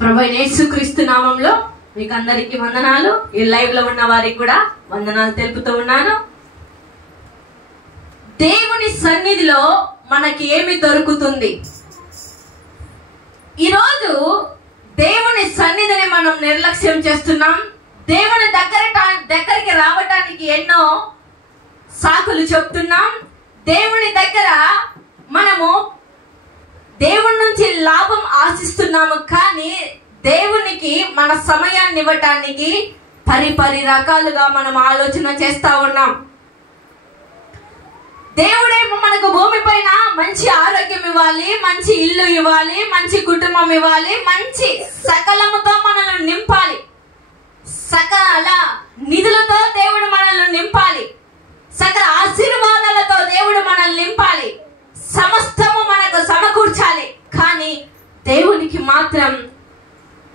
ప్రభువైన యేసుక్రీస్తు నామంలో మీకు అందరికీ వందనాలు. ఈ లైవ్ లో ఉన్న వారికి కూడా వందనాలు తెలుపుతూ ఉన్నాను. దేవుని సన్నిధిలో మనకి ఏమి దొరుకుతుంది? ఈరోజు దేవుని సన్నిధిని మనం నిర్లక్ష్యం చేస్తున్నాం. దేవుని దగ్గరికి రావటానికి ఎన్నో సాకులు చెప్తున్నాం. దేవుని దగ్గర మనము దేవుని నుంచి లాభం ఆశిస్తున్నాము, కానీ దేవునికి మన సమయాన్ని ఇవ్వటానికి పరిపరి రకాలుగా మనం ఆలోచన చేస్తా ఉన్నాం. దేవుడేమో మనకు భూమి పైన మంచి ఆరోగ్యం ఇవ్వాలి, మంచి ఇల్లు ఇవ్వాలి, మంచి కుటుంబం ఇవ్వాలి, మంచి సకలముతో మనల్ని నింపాలి, సకల నిధులతో దేవుడు మనల్ని నింపాలి, సకల ఆశీర్వాదాలతో దేవుడు మనల్ని నింపాలి, సమస్తము మనకు సమకూర్చాలి. కానీ దేవునికి మాత్రం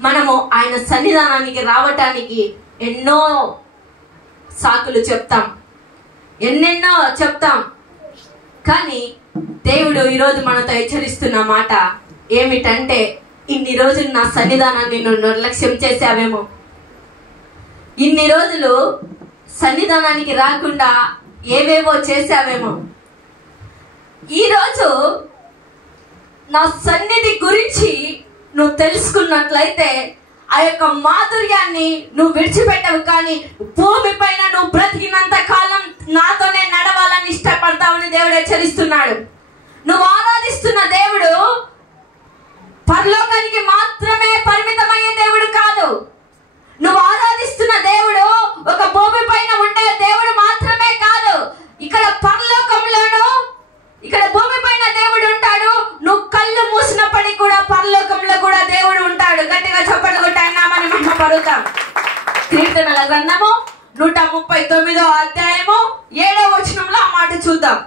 మనము ఆయన సన్నిధానానికి రావటానికి ఎన్నో సాకులు చెప్తాం, ఎన్నెన్నో చెప్తాం. కానీ దేవుడు ఈరోజు మనతో హెచ్చరిస్తున్న మాట ఏమిటంటే, ఇన్ని రోజులు నా సన్నిధానాన్ని నువ్వు నిర్లక్ష్యం చేశావేమో, ఇన్ని రోజులు సన్నిధానానికి రాకుండా ఏవేవో చేశావేమో, ఈరోజు నా సన్నిధి గురించి నువ్వు తెలుసుకున్నట్లయితే ఆ యొక్క మాధుర్యాన్ని నువ్వు విడిచిపెట్టవు. కానీ భూమి పైన నువ్వు బ్రతికినంత కాలం నాతోనే నడవాలని ఇష్టపడతావని దేవుడు హెచ్చరిస్తున్నాడు. నువ్వు ఆరాధిస్తున్న దేవుడు పరలోకానికి మాత్రమే పరిమితమయ్యే దేవుడు కాదు. నువ్వు ఆరాధిస్తున్న దేవుడు ఒక భూమి పైన ఉండే దేవుడు మాత్రమే కాదు. ఇక్కడ పరలోకంలోను, ఇక్కడ భూమి పైన దేవుడు ఉంటాడు. నువ్వు కళ్ళు మూసినప్పటికీ కూడా పరలోకంలో కూడా దేవుడు ఉంటాడు. గట్టిగా చప్పట్లు కొట్టి ఆయన నామాన్ని మహిమపరుద్దాం. కీర్తనల గ్రంథము 139వ అధ్యాయము 7వ వచనంలో ఆ మాట చూద్దాం.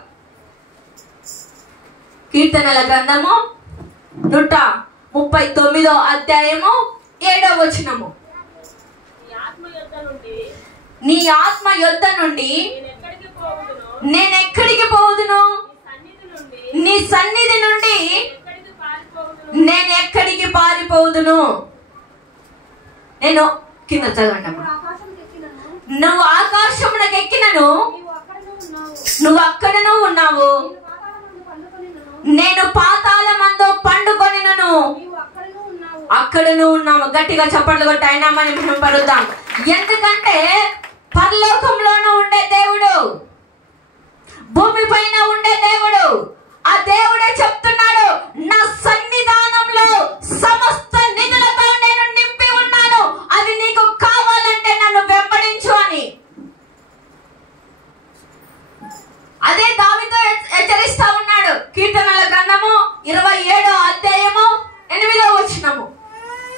కీర్తనల గ్రంథము 139వ అధ్యాయము 7వ వచనము. నీ ఆత్మ యొద్ద నుండి నేనెక్కడికి పోవుదును? నీ సన్నిధి నుండి నేను ఎక్కడికి పారిపోదును? నేను కింద చదవండి. నువ్వు ఆకాశమునకు ఎక్కినను నువ్వు అక్కడను ఉన్నావు, నేను పాతాళమందు పండుకొనినను అక్కడను ఉన్నావు. గట్టిగా చప్పట్లు కొట్టి ఆయన మనం మహిమపరుద్దాం. ఎందుకంటే పరలోకంలోనూ ఉండే దేవుడు, భూమి పైన ఉండే దేవుడు, ఆ దేవుడే చెప్తున్నాడు, నా సన్నిధానంలో సమస్త నిధులతో నేను నింపి ఉన్నాను, అది నీకు కావాలంటే నన్ను వెంబడించు అని. అదే దావీదు హెచ్చరిస్తా ఉన్నాడు. కీర్తనల గ్రంథము 27వ అధ్యాయము 8వ వచనము.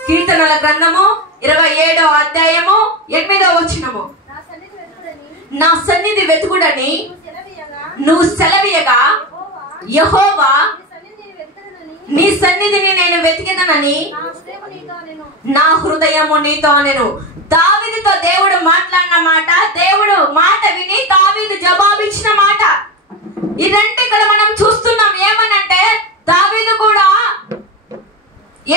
కీర్తనల గ్రంథము 27వ అధ్యాయము 8వ వచనము. నా సన్నిధి వెతుకుడని నువ్వు సెలవీయగా యెహోవా నీ సన్నిధిని నేను వెతికిదనని నా హృదయము నీతో అనెను. దావీదుతో దేవుడు మాట్లాడిన మాట, దేవుడు మాట విని దావీదు జవాబిచ్చిన మాట. ఇదంటే ఇక్కడ మనం చూస్తున్నాం. ఏమనంటే దావీదు కూడా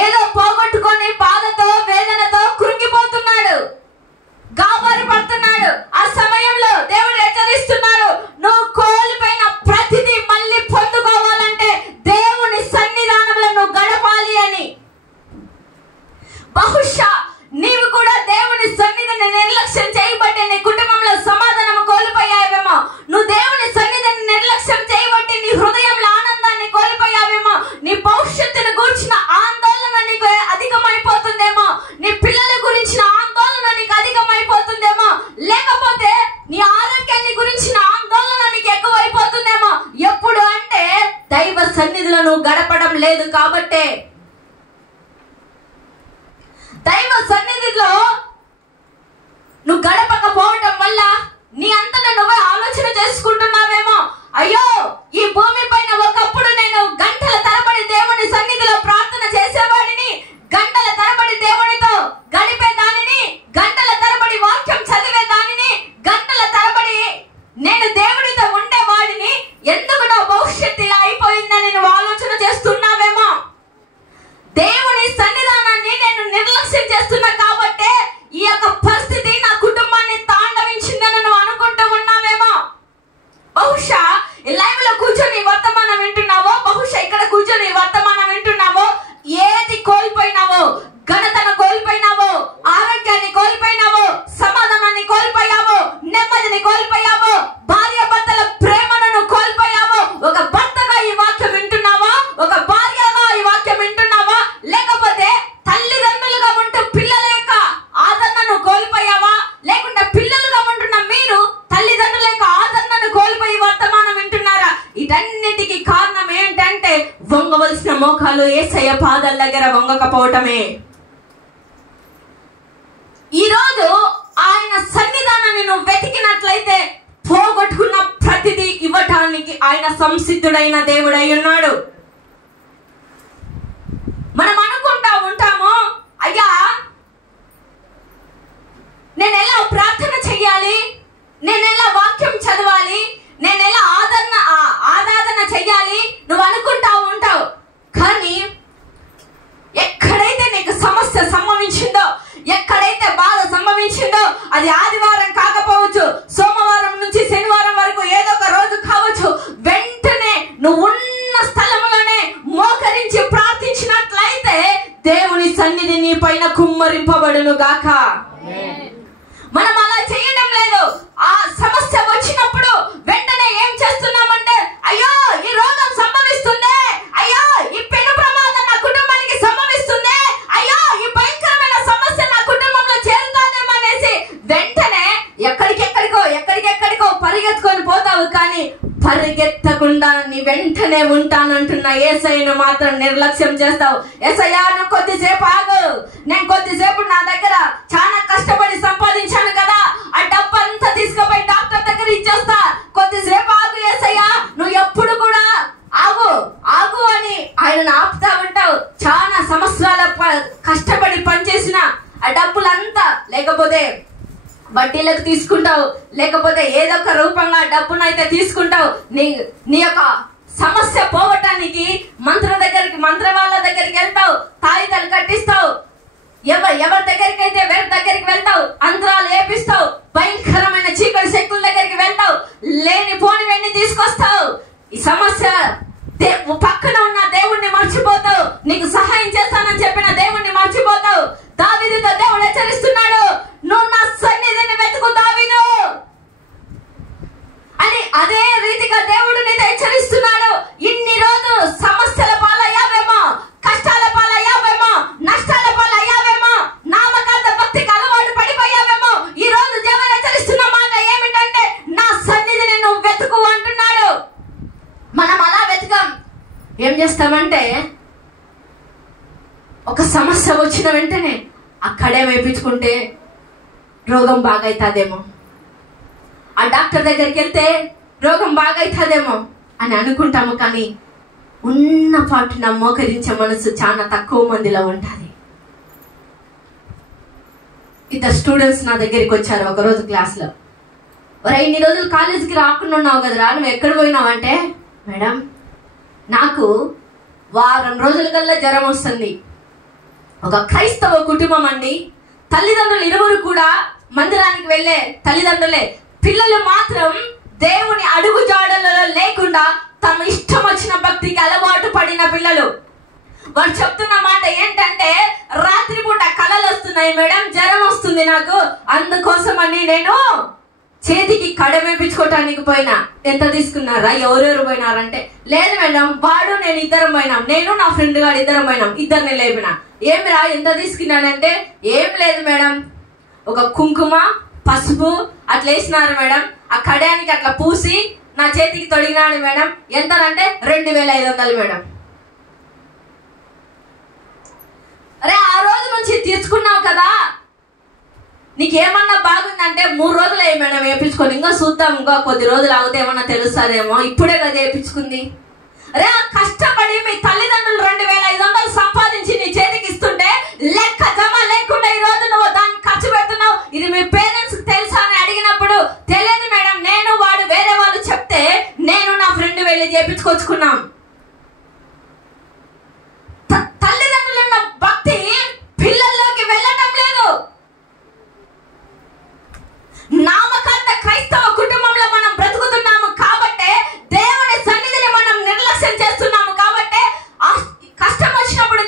ఏదో పోగొట్టుకొని బాధతో వేదనతో కృంగిపోతున్నాడు, గాబరు పడుతున్నాడు. ఆ సమయంలో దేవుడు హెచ్చరిస్తున్నాడు, నువ్వు కోల్పోయిన ప్రతిదీ మళ్ళీ పొందుకోవాలంటే దేవుని సన్నిధానంలో నువ్వు గడపాలి అని. బహుశా నీవు కూడా దేవుని సన్నిధిని నిర్లక్ష్యం చేయబట్టి నీ కుటుంబంలో సమాధానం కోల్పోయావేమో, నువ్వు దేవుని సన్నిధిని నిర్లక్ష్యం చేయబట్టి నీ హృదయంలో ఆనందాన్ని కోల్పోయావేమో, నీ భవిష్యత్తును గురించిన ఆందోళన నీకు అధికమైపోతుందేమో, నీ పిల్లల గురించిన ఆందోళన నీకు అధికమైపోతుందేమో, లేకపోతే నీ ఆరోగ్యాన్ని గురించిన ఆందోళన నీకు ఎక్కువైపోతుందేమో. ఎప్పుడు అంటే దైవ సన్నిధిలో నువ్వు గడపడం లేదు కాబట్టే. దైవ మోకాలు యేసయ్య పాదాల దగ్గర వంగకపోవటమే. ఈరోజు ఆయన సన్నిధానాన్ని నువ్వు వెతికినట్లయితే పోగొట్టుకున్న ప్రతిదీ ఇవ్వటానికి ఆయన సంసిద్ధుడైన దేవుడై ఉన్నాడు. మనం అనుకుంటా ఉంటాము, అయ్యా నేను ఎలా ప్రార్థన చెయ్యాలి, నేను ఎలా వాక్యం చదవాలి, నేను ఎలా ఆరాధన చెయ్యాలి నువ్వు అనుకుంటా ఉంటావు. కానీ ఎక్కడైతే నీకు సమస్య సంభవించిందో, ఎక్కడైతే బాధ సంభవించిందో, అది ఆదివారం కాకపోవచ్చు, సోమవారం నుంచి శనివారం వరకు ఏదో ఒక రోజు కావచ్చు, వెంటనే నువ్వు ఉన్న స్థలంలోనే మోకరించి ప్రార్థించినట్లయితే దేవుని సన్నిధి నీ పైన కుమ్మరింపబడును గాక. మనం అలా చేయడం లేదు. ఆ సమస్య వచ్చినప్పుడు వెంటనే ఏం చేస్తున్నామంటే, అయ్యో ఈ రోగం సంభవిస్తుంది, అయ్యో ఈ పెను ప్రమాదం నా కుటుంబానికి సంభవిస్తుంది, అయ్యో ఈ భయంకరమైన సమస్య నా కుటుంబంలో చేరుతాదేమో అనేసి వెంటనే ఎక్కడికెక్కడికో పరిగెత్తుకొని పోతావు. కానీ పరిగెత్తకుండా నీ వెంటనే ఉంటానంటున్న యేసయ్యను మాత్రం నిర్లక్ష్యం చేస్తావు. యేసయ్యా నువ్వు కొద్దిసేపు ఆగు, నేను కొద్దిసేపు నా దగ్గర చాలా కష్టపడి సంపాదించాను కదా, ఆ డబ్బు అంతా తీసుకుపోయి డాక్టర్ దగ్గర ఇచ్చేస్తా, కొద్దిసేపు ఆగు యేసయ్యా, నువ్వు ఎప్పుడు కూడా ఆగు ఆగు అని ఆయనను ఆపుతా ఉంటావు. చాలా సంవత్సరాల కష్టపడి పనిచేసిన ఆ డబ్బులంతా లేకపోతే వడ్డీలకు తీసుకుంటావు, లేకపోతే ఏదో ఒక రూపంగా డబ్బును అయితే తీసుకుంటావు. నీ యొక్క సమస్య పోవటానికి మంత్ర వాళ్ళ దగ్గరికి వెళ్తావు, తాయిదాలు కట్టిస్తావు, ఎవరి దగ్గరికి అయితే వేరే దగ్గరికి వెళ్తావు, అంతరాలు ఏపిస్తావు, భయంకరమైన చీకటి శక్తుల దగ్గరికి వెళ్తావు, లేని పోనివన్నీ తీసుకొస్తావు. ఈ సమస్య పక్కన ఉన్న దేవుణ్ణి మర్చిపోతావు, నీకు సహాయం చేస్తానని చెప్పిన దేవుణ్ణి మర్చిపోతావు. దావీదుతో దేవుడు హెచ్చరిస్తున్నాడు, నువ్వు నా సన్నిధిని వెతుకు దావీదు అని. అదే రీతిగా దేవుడు నీతో హెచ్చరిస్తున్నాడు. ఇన్ని రోజులు సమస్యల పాలయ్యావేమో, కష్టాల పాలయ్యావేమో, నష్టాల పాలయ్యావేమో, నామకాంత భక్తికి అలవాటు పడిపోయావేమో. ఈ రోజు దేవుడు హెచ్చరిస్తున్న మాట ఏమిటంటే, నా సన్నిధిని నువ్వు వెతుకు అంటున్నాడు. మనం అలా వెతకం. ఏం చేస్తామంటే, ఒక సమస్య వచ్చిన వెంటనే అక్కడే వేపించుకుంటే రోగం బాగైతాదేమో, ఆ డాక్టర్ దగ్గరికి వెళ్తే రోగం బాగైతాదేమో అని అనుకుంటాము. కానీ ఉన్న పాటున మోకరించే మనసు చాలా తక్కువ మందిలో ఉంటుంది. ఇద్దరు స్టూడెంట్స్ నా దగ్గరికి వచ్చారు ఒకరోజు క్లాస్లో. ఇన్ని రోజులు కాలేజీకి రాకుండా ఉన్నావు కదరా, నువ్వు ఎక్కడ పోయినావంటే, మేడం నాకు వారం రోజుల కల్లా జ్వరం వస్తుంది. ఒక క్రైస్తవ కుటుంబం అండి, తల్లిదండ్రులు ఇరువురు కూడా మందిరానికి వెళ్ళే తల్లిదండ్రులే, పిల్లలు మాత్రం దేవుని అడుగు జాడలలో లేకుండా తమ ఇష్టం వచ్చిన భక్తికి అలవాటు పడిన పిల్లలు. వారు చెప్తున్న మాట ఏంటంటే, రాత్రిపూట కలలు వస్తున్నాయి మేడం, జ్వరం వస్తుంది నాకు, అందుకోసమని నేను చేతికి కడమేపించుకోవటానికి పోయినా. ఎంత తీసుకున్నారా, ఎవరెవరు పోయినారంటే, లేదు మేడం వాడు నేను ఇద్దరం పోయినాం, నేను నా ఫ్రెండ్ గారు ఇద్దరం పోయినాం, ఇద్దరిని లేపిన. ఏమిరా ఎంత తీసుకున్నానంటే, ఏం లేదు మేడం, ఒక కుంకుమ పసుపు అట్లా వేసినారు మేడం, ఆ కడ్యానికి అట్లా పూసి నా చేతికి తొడిగినాడు మేడం. ఎంతనంటే 2500 మేడం. అరే ఆ రోజు నుంచి తీర్చుకున్నావు కదా, నీకేమన్నా బాగుందంటే 3 రోజులు అయ్యి మేడం వేయించుకొని, ఇంకా చూద్దాం, ఇంకా కొద్ది రోజులు అవుతే ఏమన్నా తెలుస్తుందేమో, ఇప్పుడే కదా వేయించుకుంది. అరే కష్టపడి మీ తల్లిదండ్రులు 2500 సంపాదించి నీ చేతికి ఇస్తుంటే లెక్క జమ లేకుండా ఈ రోజు నువ్వు దాన్ని ఖర్చు పెడుతున్నావు. ఇది మీ పేరెంట్స్ తెలుసా అని అడిగినప్పుడు, తెలియదు మేడం, నేను వాడు వేరే వాళ్ళు చెప్తే నేను నా ఫ్రెండ్ వెళ్ళి చేపించుకొచ్చుకున్నాం. తల్లిదండ్రులున్న భక్తి పిల్లల్లోకి వెళ్ళటం లేదు. నామకాంత క్రైస్తవ కుటుంబంలో మనం బ్రతుకుతున్నాము కాబట్టి, దేవుని సన్నిధిని మనం నిర్లక్ష్యం చేస్తున్నాము కాబట్టి, కష్టం వచ్చినప్పుడు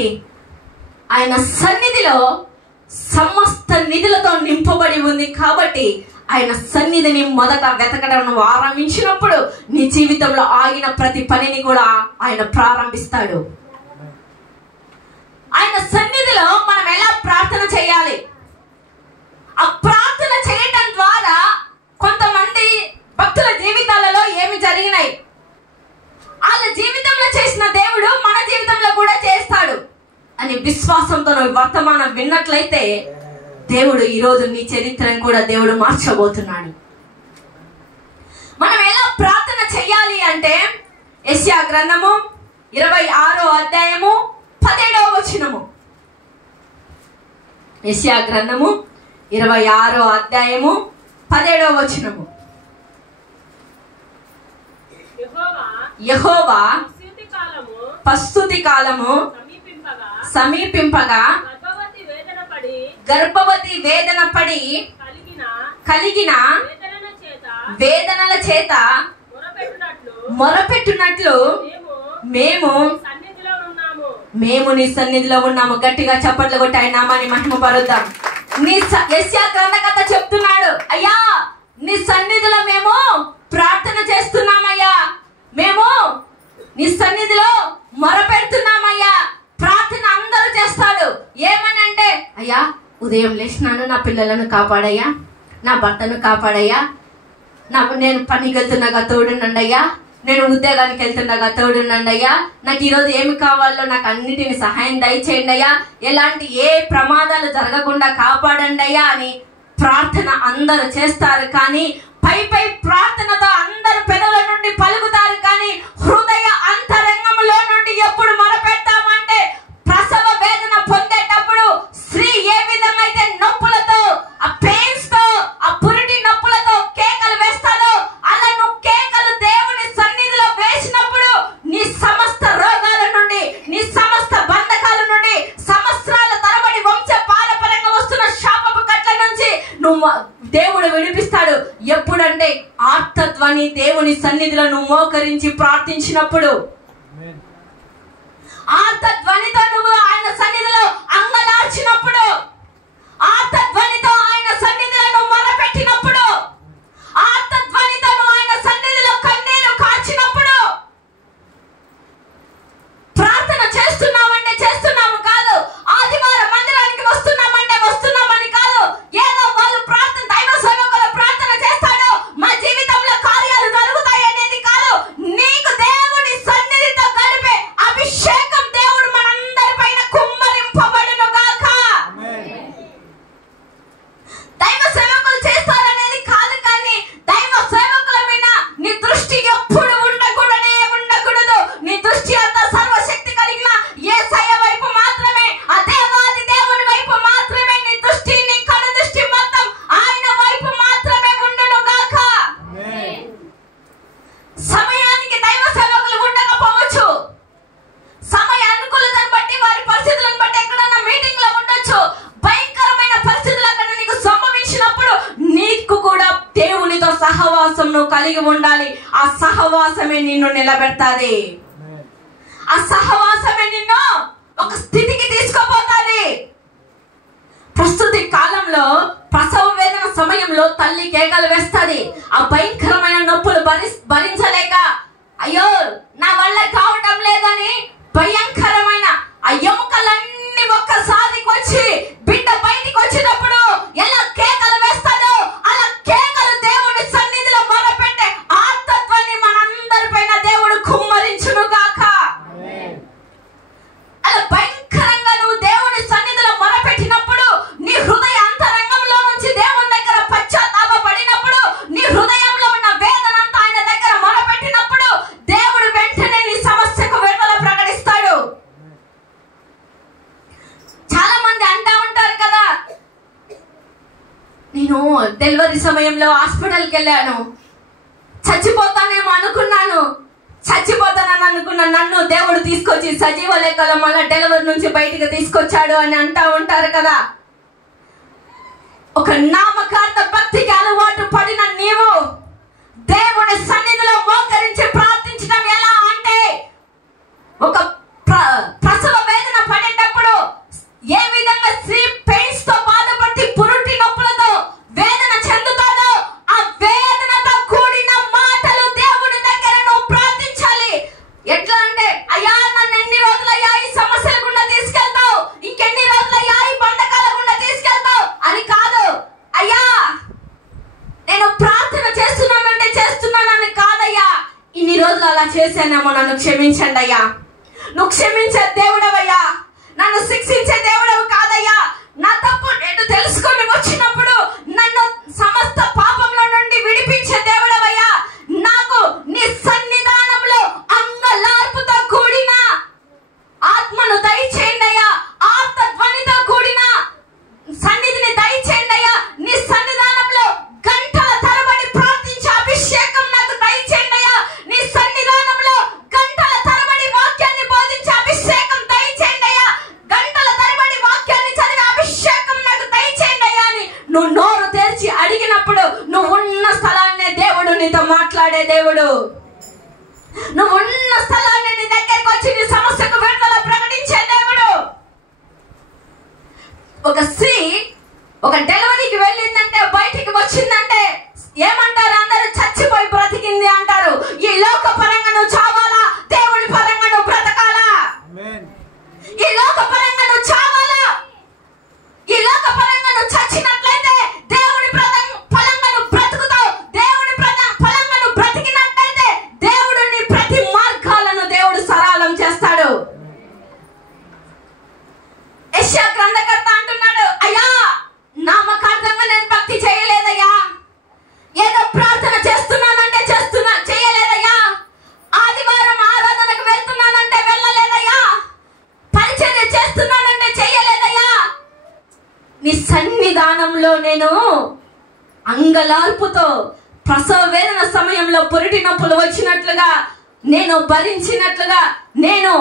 కాబట్టి ఆయన సన్నిధిలో సమస్త నిధులతో నింపబడి ఉంది. కాబట్టి ఆయన సన్నిధిని మొదట వెతకడం ఆరంభించినప్పుడు నీ జీవితంలో ఆగిన ప్రతి పనిని కూడా ఆయన ప్రారంభిస్తాడు. ఆయన సన్నిధిలో మనం ఎలా ప్రార్థన చేయాలి? ఆ ప్రార్థన చేయటం ద్వారా కొంతమంది భక్తుల జీవితాలలో ఏమి జరిగినాయి, వాళ్ళ జీవితంలో చేసిన దేవుడు మన జీవితంలో కూడా చేస్తాడు అని విశ్వాసంతో వర్తమానం విన్నట్లయితే దేవుడు ఈరోజు నీ చరిత్రను కూడా దేవుడు మార్చబోతున్నాడు. మనం ఎలా ప్రార్థన చెయ్యాలి అంటే యెషయా గ్రంథము 26వ అధ్యాయము 17వ వచనము. యెషయా గ్రంథము 26వ అధ్యాయము 17వ వచనము. యెహోవా ప్రస్తుతి కాలము సమీపింపగా గర్భవతి వేదన పడి కలిగిన వేదనల చేత మొరపెట్టునట్లు మేము నీ సన్నిధిలో ఉన్నాము. గట్టిగా చప్పట్లు కొట్టి ఆయన నామాన్ని మహిమపరుద్దాం. యెషయా గ్రంథకర్త చెప్తున్నాడు, అయ్యా నీ సన్నిధిలో మేము ప్రార్థన చేస్తున్నామయ్యా, మేము నీ సన్నిధిలో మొరపెడుతున్నామయ్యా. ప్రార్థన అందరూ చేస్తాడు. ఏమని అంటే, అయ్యా ఉదయం లేచినాను, నా పిల్లలను కాపాడయ్యా, నా భర్తను కాపాడయ్యా, నేను పనికి వెళ్తున్నాగా తోడునండి అయ్యా, నేను ఉద్యోగానికి వెళ్తుండగా తోడునండి అయ్యా, నాకు ఈరోజు ఏమి కావాలో నాకు అన్నిటిని సహాయం దయచేయండి అయ్యా, ఎలాంటి ఏ ప్రమాదాలు జరగకుండా కాపాడండి అయ్యా అని ప్రార్థన అందరూ చేస్తారు. కానీ పై ప్రార్థనతో అందరు పెదవుల నుండి పలుకుతారు, కానీ హృదయ అంతరంగంలో నుండి ఎప్పుడు మొరపెడతామంటే ప్రసవ వేదన పొందేటప్పుడు స్త్రీ ఏ విధంగా అయితే నొప్పులతో, ఆ పెయిన్స్ తో, ఆ పురిటి నొప్పులతో కేకలు వేస్తాడో అలా నువ్వు కేకలు దేవుని సన్నిధిలో వేసినప్పుడు నీ సమస్త రోగాల నుండి, నీ సమస్త బంధకాల నుండి, సంవత్సరాల తరబడి వంశ పారపరంగా వస్తున్న శాపపు కట్ల నుంచి నువ్వు దేవుడు విడిపిస్తాడు. ఎప్పుడంటే ఆర్తధ్వని దేవుని సన్నిధిలో నువ్వు మోకరించి ప్రార్థించినప్పుడు, ఆర్తధ్వనితో నువ్వు ఆయన సన్నిధిలో అంగలార్చినప్పుడు, ఆర్తధ్వనితో ఆయన సన్నిధిలో నువ్వు మొరపెట్టినప్పుడు, ఆర్తధ్వనితో నువ్వు ఆయన సన్నిధిలో కన్నీరు కార్చినప్పుడు, ప్రార్థన చేస్తున్నామంటే చేస్తున్నాము కాదు, ఆదివారం మందిరానికి వస్తున్నామంటే వస్తున్నామని కాదు, ఏదో వాళ్ళు ప్రార్థన దైవ సేవకులు ప్రార్థన చేస్తాడు మా జీవితంలో కార్యాలు జరుగుతాయి అనేది కాదు. నీకు దేవుని సన్నిధితో గడిపే అభిషేకం దేవుడు మనందరి పైన కుమ్మరింపబడును గాక. దైవ సేవకులు చేస్తారనేది కాదు, కానీ దైవ సేవకుల మీద నీ దృష్టి ఎప్పుడు ఉండకూడదు. నీ దృష్టి అంతా సర్వశక్తి కలిగిన యేసయ్య వైపు మాత్రమే, ఆ దేవాది దేవుని వైపు మాత్రమే నీ దృష్టి, నీ కను దృష్టి మొత్తం ఆయన వైపు మాత్రమే ఉండును గాక. సమయానికి దైవ సేవకులు ఉండకపోవచ్చు, సమయ అనుకూలతను బట్టి, వారి పరిస్థితులను బట్టి ఎక్కడన్నా మీటింగ్ లో ఉండొచ్చు. భయంకరమైన పరిస్థితులు అక్కడ నీకు సంభవించినప్పుడు నీకు కూడా దేవునితో సహవాసం నువ్వు కలిగి ఉండాలి. ఆ సహవాసమే నిన్ను నిలబెడతాది, ఆ సహవాసమే నిన్ను ఒక స్థితికి తీసుకుపోతాది. ప్రస్తుత కాలంలో ప్రసవ వేదన సమయంలో తల్లి కేకలు వేస్తుంది. ఆ భయంకరమైన నొప్పులు భరించలేక అయ్యో నా వల్ల కావటం లేదని భయంకరమైన ఆ ఎముకలన్నీ ఒక్కసారికి వచ్చి బిడ్డ బయటికి వచ్చినప్పుడు ఎలా కేకలు వేస్తాడో అలా కేకలు దేవుని సన్నిధిలో మొరపెట్టే ఆర్తత్వాన్ని మనందరి పైన దేవుడు కుమ్మరించును గాక. అలా భయంకరంగా నువ్వు దేవుని సన్నిధిలో మొరపెట్టినప్పుడు, నీ హృదయ అంతరంగంలో నుంచి దేవుని దగ్గర పశ్చాత్తాప పడినప్పుడు, నీ హృదయంలో ఉన్న వేదన అంతా ఆయన దగ్గర మొరపెట్టినప్పుడు దేవుడు వెంటనే నీ సమస్యకు విడుదల ప్రకటిస్తాడు. చాలా మంది అంటా ఉంటారు కదా, నేను డెలివరీ సమయంలో హాస్పిటల్కి వెళ్ళాను, చచ్చిపోతానేమో అనుకున్నాను, నన్ను దేవుడు తీసుకొచ్చి సజీవ లెక్కలో మళ్ళా డెలివరీ నుంచి బయటికి తీసుకొచ్చాడు అని అంటా ఉంటారు కదా. ఒక నామకార్థ భక్తికి అలవాటు పడిన నీవు దేవుని సన్నిధిలో మోకరించి ప్రార్థించడం ఎలా అంటే, ఒక ప్రసవ వేదన పడేట చేశానేమో నన్ను క్షమించండి అయ్యా. నువ్వు క్షమించే దేవుడవయ్యా, నన్ను శిక్షించే దేవుడవు కాదయ్యా. నా తప్పు నేను తెలుసుకొని వచ్చినప్పుడు నన్ను సమస్త పాపంలో నుండి విడిపించే దేవుడవయ్యా. నాకు నీ సన్నిధానంలో అంగలార్పుతో కూడిన ఆత్మను దయచేయండి అయ్యా. ఆర్త ధ్వనితో కూడిన సన్నిధిని దయచేయండి అయ్యా. నీ సన్నిధానంలో గంటల తరబడి ప్రార్థించే అభిషేకం నాకు దయచేయండి అయ్యా. నీ సన్నిధానంలో గంటల తరబడి వాక్యాన్ని బోధించే అభిషేకం దయచేయండి అయ్యా. గంటల తరబడి వాక్యాన్ని చదివే అభిషేకం నాకు దయచేయండి అయ్యా అని నువ్వు నోరు తెరిచి అడిగినప్పుడు నువ్వు ఉన్న స్థలాన్నే దేవుడు నీతో మాట్లాడే దేవుడు. నువ్వు ఉన్న స్థలాన్ని నీ దగ్గరికి వచ్చి నీ సమస్యకు విడుదల ప్రకటించే దేవుడు. ఒక స్త్రీ ఒక డెలివరీకి వెళ్ళిందంటే బయటికి వచ్చిందంటే ఏమంటారు? అందరూ చచ్చిపోయి బ్రతికింది అంటారు. ఈ లోక పరంగా నువ్వు చావాలా, దేవుడి పరంగా నువ్వు బ్రతకాలా? ఈ లోక పరంగా నువ్వు చావాలా, ఈ లోక పరంగా నువ్వు చచ్చినట్లయితే దేవుడి పరంగా నువ్వు బ్రతుకుతావు. దేవుడి పరంగా నువ్వు బ్రతికినట్లయితే దేవుడు నీ ప్రతి మార్గాలను దేవుడు సరళం చేస్తాడు. యెషయా గ్రంథకర్త అంటున్నాడు, అయ్యా నామకార్థంగా నేను భక్తి చేయలేదయ్యా. ఏదో ప్రార్థన చేస్తున్నానంటే చేయలేదయ్యా. ఆదివారం ఆరాధనకు వెళ్తున్నానంటే వెళ్ళలేదయ్యా. పరిచర్య చేస్తున్నానంటే చేయలేదయ్యా. నీ సన్నిధానంలో నేను అంగలార్పుతో ప్రసవ వేదన సమయంలో పురిటి నొప్పులు వచ్చినట్లుగా నేను భరించినట్లుగా నేను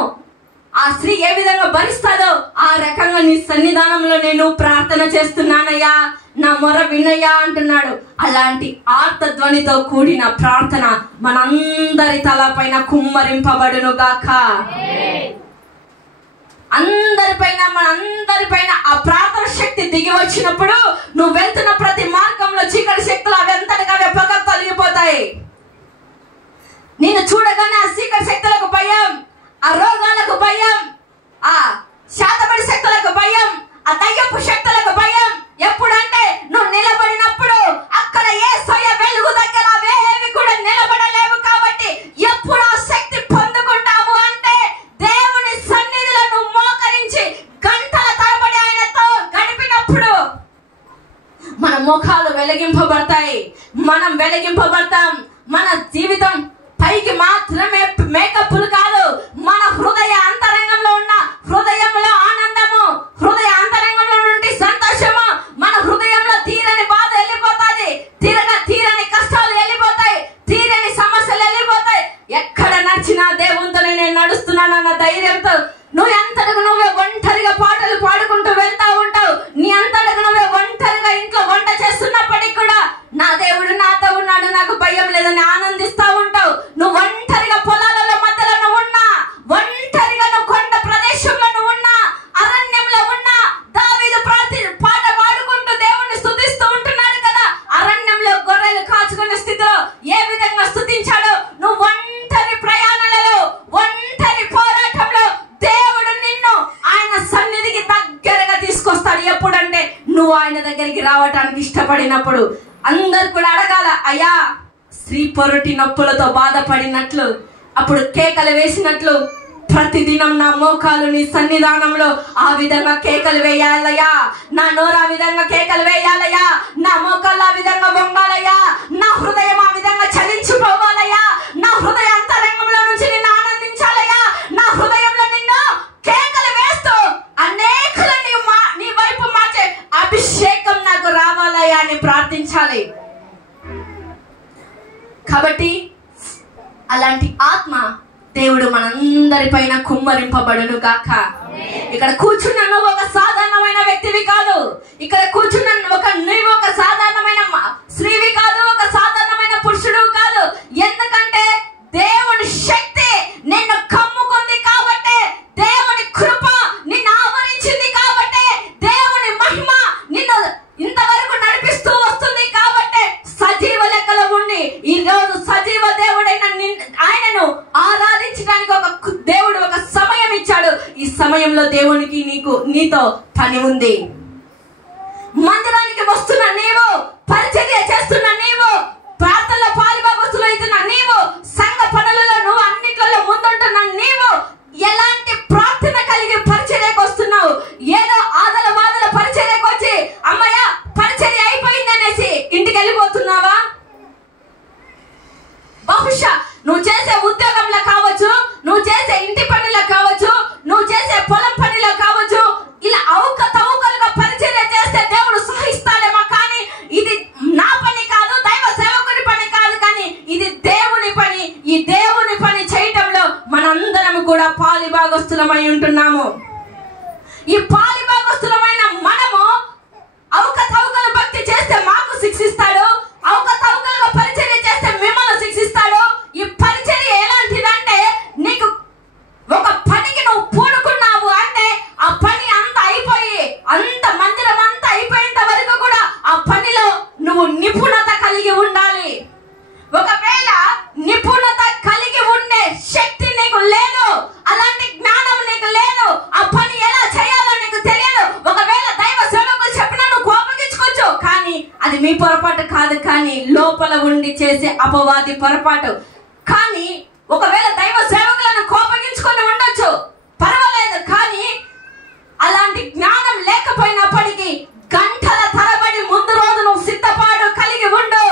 ఆ స్త్రీ ఏ విధంగా భరిస్తాడో ఆ రకంగా నీ సన్నిధానంలో నేను ప్రార్థన చేస్తున్నానయ్యా, నా మొర వినయ్యా అంటున్నాడు. అలాంటి ఆర్తధ్వనితో కూడిన ప్రార్థన మనందరి తలపైన కుమ్మరింపబడును గాక. మనందరిపైన ఆ ప్రార్థన శక్తి దిగి వచ్చినప్పుడు నువ్వు వెళ్తున్న ప్రతి మార్గంలో చీకటి శక్తులు అవంతటిగా పక్కకు తొలగిపోతాయి. నేను చూడగానే ఆ చీకటి శక్తులకు భయం, ఆ రోగాలకు భయం, ఆ శాతపడి శక్తులకు భయం, ఆ దయ్యపు శక్తులకు భయం. ఎప్పుడంటే నువ్వు నిలబడినప్పుడు అక్కడ యేసయ్య వెలుగు దగ్గర అవేవి కూడా నిలబడలేవు. కాబట్టి ఎప్పుడు ఆ శక్తి పొందుకుంటావు అంటే దేవుని సన్నిధిలో నువ్వు మోకరించి గంటల తరబడి ఆయనతో గడిపినప్పుడు మన ముఖాలు వెలిగింపబడతాయి, మనం వెలిగింపబడతాం. మన జీవితం పైకి మాత్రమే మేకప్లు కాదు, మన హృదయ అంతరంగంలో ఉన్న హృదయంలో ఆనందము, హృదయ అంతరంగంలో నుండి సంతోషము, మన హృదయంలో తీరని బాధ వెళ్ళిపోతుంది, తీరని కష్టాలు వెళ్ళిపోతాయి, తీరని సమస్యలు వెళ్ళిపోతాయి. ఎక్కడ నడిచినా దేవునితో నేను నడుస్తున్నానన్న ధైర్యంతో నువ్వు అంతటకు నువ్వే ఒంటరిగా పాటలు పాడుకుంటూ వెళ్తా ఉంటావు. నీ అంతటకు నువ్వే ఒంటరిగా ఇంట్లో వంట చేస్తున్నప్పటికీ కూడా నా దేవుడు నాతో ఉన్నాడు, నాకు భయం లేదని ఆనందిస్తా ఉంటావు. నువ్వు ఒంటరిగా పొలాలలో మధ్యలో నువ్వు ఉన్నా, ఒంటరిగా నువ్వు కొండ ప్రదేశంలో నువ్వు ఉన్నా, అరణ్యంలో ఉన్నా, దావీదు పాట పాడుకుంటూ దేవుణ్ణి స్తుతిస్తూ ఉంటున్నాడు కదా. అరణ్యంలో గొర్రెలు కాచుకునే స్థితిలో ఏ విధంగా స్తుతించాడో, నువ్వు ఒంటరి ప్రయాణాలలో, ఒంటరి పోరాటంలో దేవుడు నిన్ను ఆయన సన్నిధికి దగ్గరగా తీసుకొస్తాడు. ఎప్పుడంటే నువ్వు ఆయన దగ్గరికి రావటానికి ఇష్టపడినప్పుడు. అందరు కూడా అడగాల, అయ్యా స్త్రీ పొరటి నొప్పులతో బాధపడినట్లు, అప్పుడు కేకలు వేసినట్లు ప్రతిదినం నా మోకాలు నీ సన్నిధానంలో ఆ విధంగా కేకలు వేయాలయ్యా, నా నోరు ఆ విధంగా కేకలు వేయాలయ్యా, నా మోకాలు ఆ విధంగా వంగాలయ్యా, నా హృదయం ఆ విధంగా చలించిపోవాలయ్యా, నా హృదయ అంతరంగంలో నుంచి నిన్ను ఆనందించాలయ్యా, నా హృదయంలో నిన్ను కేకలు వేస్తూ అనేకులు నీ వైపు మార్చే అభిషేకం నాకు రావాలయ్యా అని ప్రార్థించాలి. కాబట్టి అలాంటి ఆత్మ దేవుడు మనందరిపైన కుమ్మరింపబడును గాక. ఇక్కడ కూర్చున్న నువ్వు ఒక సాధారణమైన వ్యక్తివి కాదు, ఇక్కడ కూర్చున్న నీవు ఒక సాధారణమైన స్త్రీవి కాదు, ఒక సాధారణమైన పురుషుడు కాదు. ఎందుకంటే దేవుని శక్తి నిన్ను కమ్ముకుంది కాబట్టి, దేవుని కృప నిన్ను ఆవరించింది కాబట్టి, దేవుని మహిమ నిన్ను ఇంతవరకు నడిపిస్తూ వస్తుంది కాబట్టి, సజీవ లెక్కలో ఉండి ఈ రోజు సజీవ దేవుడైన ఆయనను ఆరాధించడానికి ఒక దేవుడు ఒక సమయం ఇచ్చాడు. ఈ సమయంలో దేవునికి నీతో పని ఉంది. మందిరానికి వస్తున్న నీవు, పరిచర్య చేస్తున్న నీవు, ప్రార్థనలో పాల్గొ అపోస్తులైతున్న నీవు, సంఘ పనులలో నువ్వు అన్నిట్లలో ముందుంటున్న నీవు ఎలాంటి ప్రార్థన కలిగి పరిచర్యకు వస్తున్నావు? ఏదో ఆదల బాధల పరిచర్యకు వచ్చి అమ్మయ్య పరిచర్య అయిపోయింది అనేసి ఇంటికి వెళ్ళిపోతున్నావా? బహుశా నువ్వు చేసే ఉద్యోగంలో కావచ్చు, నువ్వు చేసే ఇంటి పనిలో కావచ్చు, నువ్వు చేసే పొలం పనిలో కావచ్చు, ఇలా అవకతవకలుగా పరిచర్య చేస్తే దేవుడు సహిస్తాడేమో. కానీ ఇది నా పని కాదు, దైవ సేవకుని పని కాదు, కానీ ఇది దేవుని పని. ఈ దేవుని పని చేయటంలో మనందరం కూడా పాలిభాగస్తులమై ఉంటున్నాము. ఈ పాలిభాగస్తులమైన మనము అవకతవకలు భక్తి చేస్తే మాకు శిక్షిస్తాడు, అవకతవకలుగా పరిచర్య చేస్తే మిమ్మల్ని శిక్షిస్తాడు. ఈ పరిచర్య ఎలాంటిదంటే, నీకు ఒక పనికి నువ్వు పూనుకున్నావు అంటే ఆ పని అంతా అయిపోయి అంత మందిరం అంతా అయిపోయేంత వరకు కూడా ఆ పనిలో నువ్వు నిపుణత కలిగి ఉండాలి. ఒకవేళ నిపుణత కలిగి ఉండే శక్తి నీకు లేదు, అలాంటి జ్ఞానం నీకు లేదు, ఆ పని ఎలా చేయాలో నీకు తెలియదు. ఒకవేళ దైవ సేవకులు చెప్పినా నువ్వు కోపగించుకోవచ్చు, కానీ అది మీ పొరపాటు కాదు, కానీ లోపల ఉండి చేసే అపవాది పొరపాటు. కానీ ఒకవేళ దైవ సేవకులను కోపగించుకొని ఉండొచ్చు, పర్వాలేదు, కానీ అలాంటి జ్ఞానం లేకపోయినప్పటికీ గంటల తరబడి ముందు రోజు నువ్వు సిద్ధపాటు కలిగి ఉండు.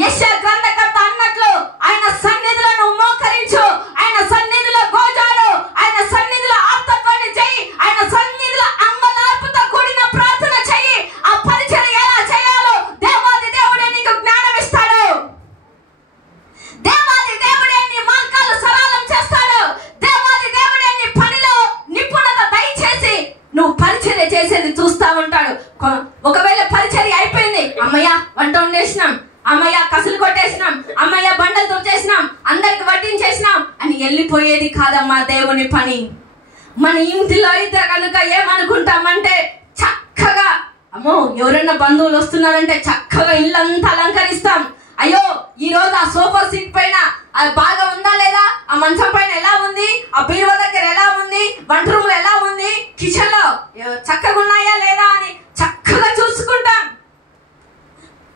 యెషయా గ్రంథకర్త అన్నట్లు ఆయన సన్నిధిలో నువ్వు మోకరించు, ఆయన సన్నిధిలో గోజాడు, ఆయన సన్నిధిలో ఆర్తధ్వని చెయ్యి, ఆయన సన్నిధిలో అంగలార్పుతో కూడిన ప్రార్థన చెయ్యి. ఆ పరిచర్య ఎలా చేయాలో దేవాది దేవుడే నీకు జ్ఞానం ఇస్తాడు. దేవాది దేవుడే నీ మార్గాలు సరళం చేస్తాడు. దేవాది దేవుడే నీ పనిలో నిపుణత దయచేసి నువ్వు పరిచర్య చేసేది చూస్తా ఉంటాడు. ఒకవేళ పరిచర్య అయిపోయింది, అమ్మయ్య వంట వండేసినాం, అమ్మయ్య కసులు కొట్టేసినాం, అమ్మయ్య బండలు తుడిచేసినాం, అందరికి వడ్డించేసినాం అని వెళ్ళిపోయేది కాదమ్మా దేవుని పని. మన ఇంటిలో అయితే కనుక ఏమనుకుంటామంటే, చక్కగా అమ్మో ఎవరైనా బంధువులు వస్తున్నారంటే చక్కగా ఇల్లంతా అలంకరిస్తాం. అయ్యో ఈ రోజు ఆ సోఫా సీట్ పైన అది బాగా ఉందా లేదా, ఆ మంచం పైన ఎలా ఉంది, ఆ బీరువా దగ్గర ఎలా ఉంది, వంట రూమ్ లో ఎలా ఉంది, కిచెన్ లో చక్కగా ఉన్నాయా లేదా అని చక్కగా చూసుకుంటాం.